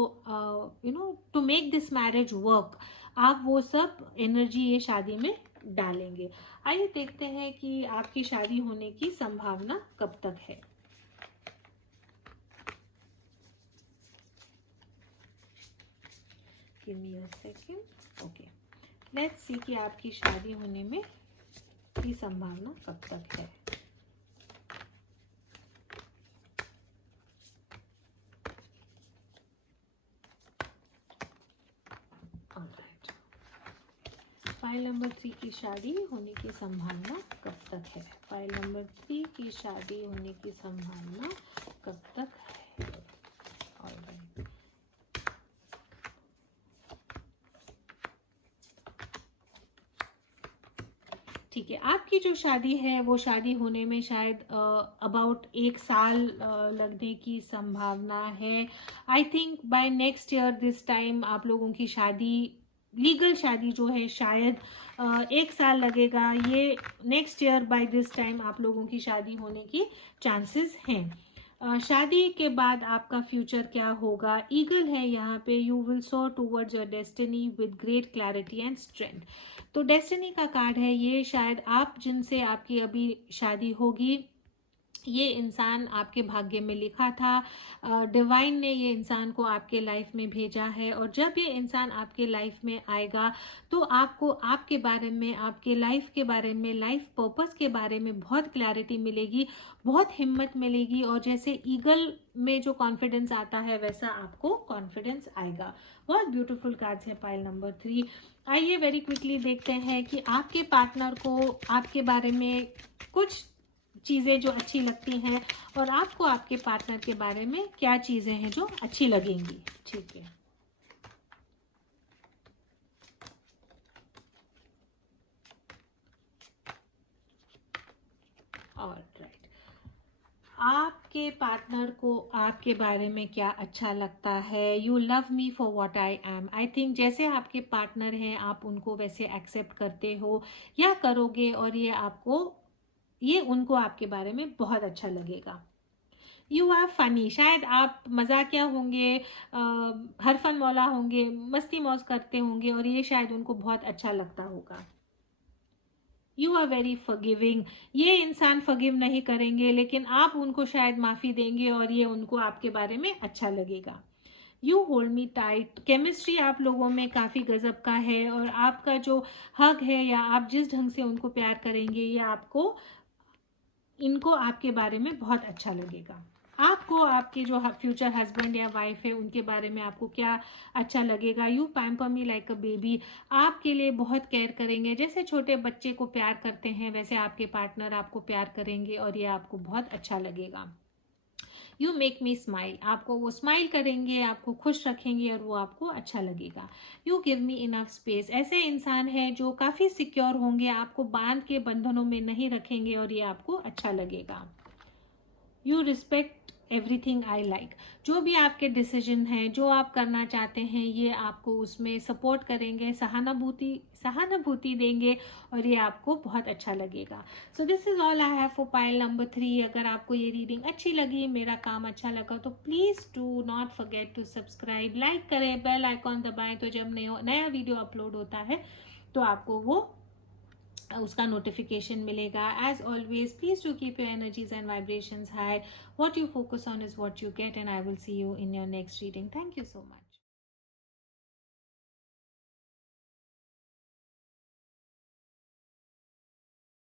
to make this marriage work, आप वो सब एनर्जी ये शादी में डालेंगे। आइए देखते हैं कि आपकी शादी होने की संभावना कब तक है। Give me a second. Okay, let's see कि आपकी शादी होने में की संभावना कब तक है। फाइल नंबर 3 की शादी होने की संभावना कब तक है। फाइल नंबर 3 की शादी होने की संभावना कब तक है। ऑलराइट, ठीक है, आपकी जो शादी है वो शादी होने में शायद अबाउट 1 साल लगने की संभावना है। I think by next year this time आप लोगों की शादी, लीगल शादी जो है, शायद 1 साल लगेगा। ये next year by this time आप लोगों की शादी होने की चांसेस हैं। शादी के बाद आपका फ्यूचर क्या होगा। ईगल है यहाँ पे, you will so towards your destiny with great clarity and strength. तो डेस्टिनी का कार्ड है ये, शायद आप जिनसे आपकी अभी शादी होगी, ये इंसान आपके भाग्य में लिखा था। डिवाइन ने ये इंसान को आपके लाइफ में भेजा है, और जब ये इंसान आपके लाइफ में आएगा तो आपको आपके बारे में, आपके लाइफ के बारे में, लाइफ पर्पस के बारे में बहुत क्लैरिटी मिलेगी, बहुत हिम्मत मिलेगी, और जैसे ईगल में जो कॉन्फिडेंस आता है वैसा आपको कॉन्फिडेंस आएगा। बहुत ब्यूटीफुल कार्ड्स है पाइल नंबर 3। आइए वेरी क्विकली देखते हैं कि आपके पार्टनर को आपके बारे में कुछ चीज़ें जो अच्छी लगती हैं, और आपको आपके पार्टनर के बारे में क्या चीज़ें हैं जो अच्छी लगेंगी। ठीक है, ऑलराइट, आपके पार्टनर को आपके बारे में क्या अच्छा लगता है। You love me for what I am. I think जैसे आपके पार्टनर हैं आप उनको वैसे एक्सेप्ट करते हो या करोगे, और ये उनको आपके बारे में बहुत अच्छा लगेगा। यू आर फनी, शायद आप मजाकिया होंगे, हर फन मौला होंगे, मस्ती मौज करते होंगे, और ये शायद उनको बहुत अच्छा लगता होगा। यू आर वेरी फॉरगिविंग, ये इंसान फॉरगिव नहीं करेंगे, लेकिन आप उनको शायद माफ़ी देंगे, और ये उनको आपके बारे में अच्छा लगेगा। You hold me tight, chemistry आप लोगों में काफ़ी गजब का है, और आपका जो हक है या आप जिस ढंग से उनको प्यार करेंगे, ये इनको आपके बारे में बहुत अच्छा लगेगा। आपको आपके जो फ्यूचर हस्बैंड या वाइफ है उनके बारे में आपको क्या अच्छा लगेगा। You pamper me like a baby, आपके लिए बहुत केयर करेंगे, जैसे छोटे बच्चे को प्यार करते हैं वैसे आपके पार्टनर आपको प्यार करेंगे, और ये आपको बहुत अच्छा लगेगा। यू मेक मी स्माइल, आपको वो स्माइल करेंगे, आपको खुश रखेंगे, और वो आपको अच्छा लगेगा। You give me enough space, ऐसे इंसान है जो काफ़ी सिक्योर होंगे, आपको बांध के बंधनों में नहीं रखेंगे, और ये आपको अच्छा लगेगा। You respect everything I like, जो भी आपके डिसीजन हैं, जो आप करना चाहते हैं, ये आपको उसमें सपोर्ट करेंगे, सहानुभूति देंगे, और ये आपको बहुत अच्छा लगेगा। So this is all I have for pile number 3। अगर आपको ये रीडिंग अच्छी लगी, मेरा काम अच्छा लगा, तो please do not forget to subscribe, like करें, बेल आइकॉन दबाएं, तो जब नया वीडियो अपलोड होता है तो आपको वो उसका नोटिफिकेशन मिलेगा। As always please to keep your energies and vibrations high. What you focus on is what you get, and I will see you in your next reading. Thank you so much.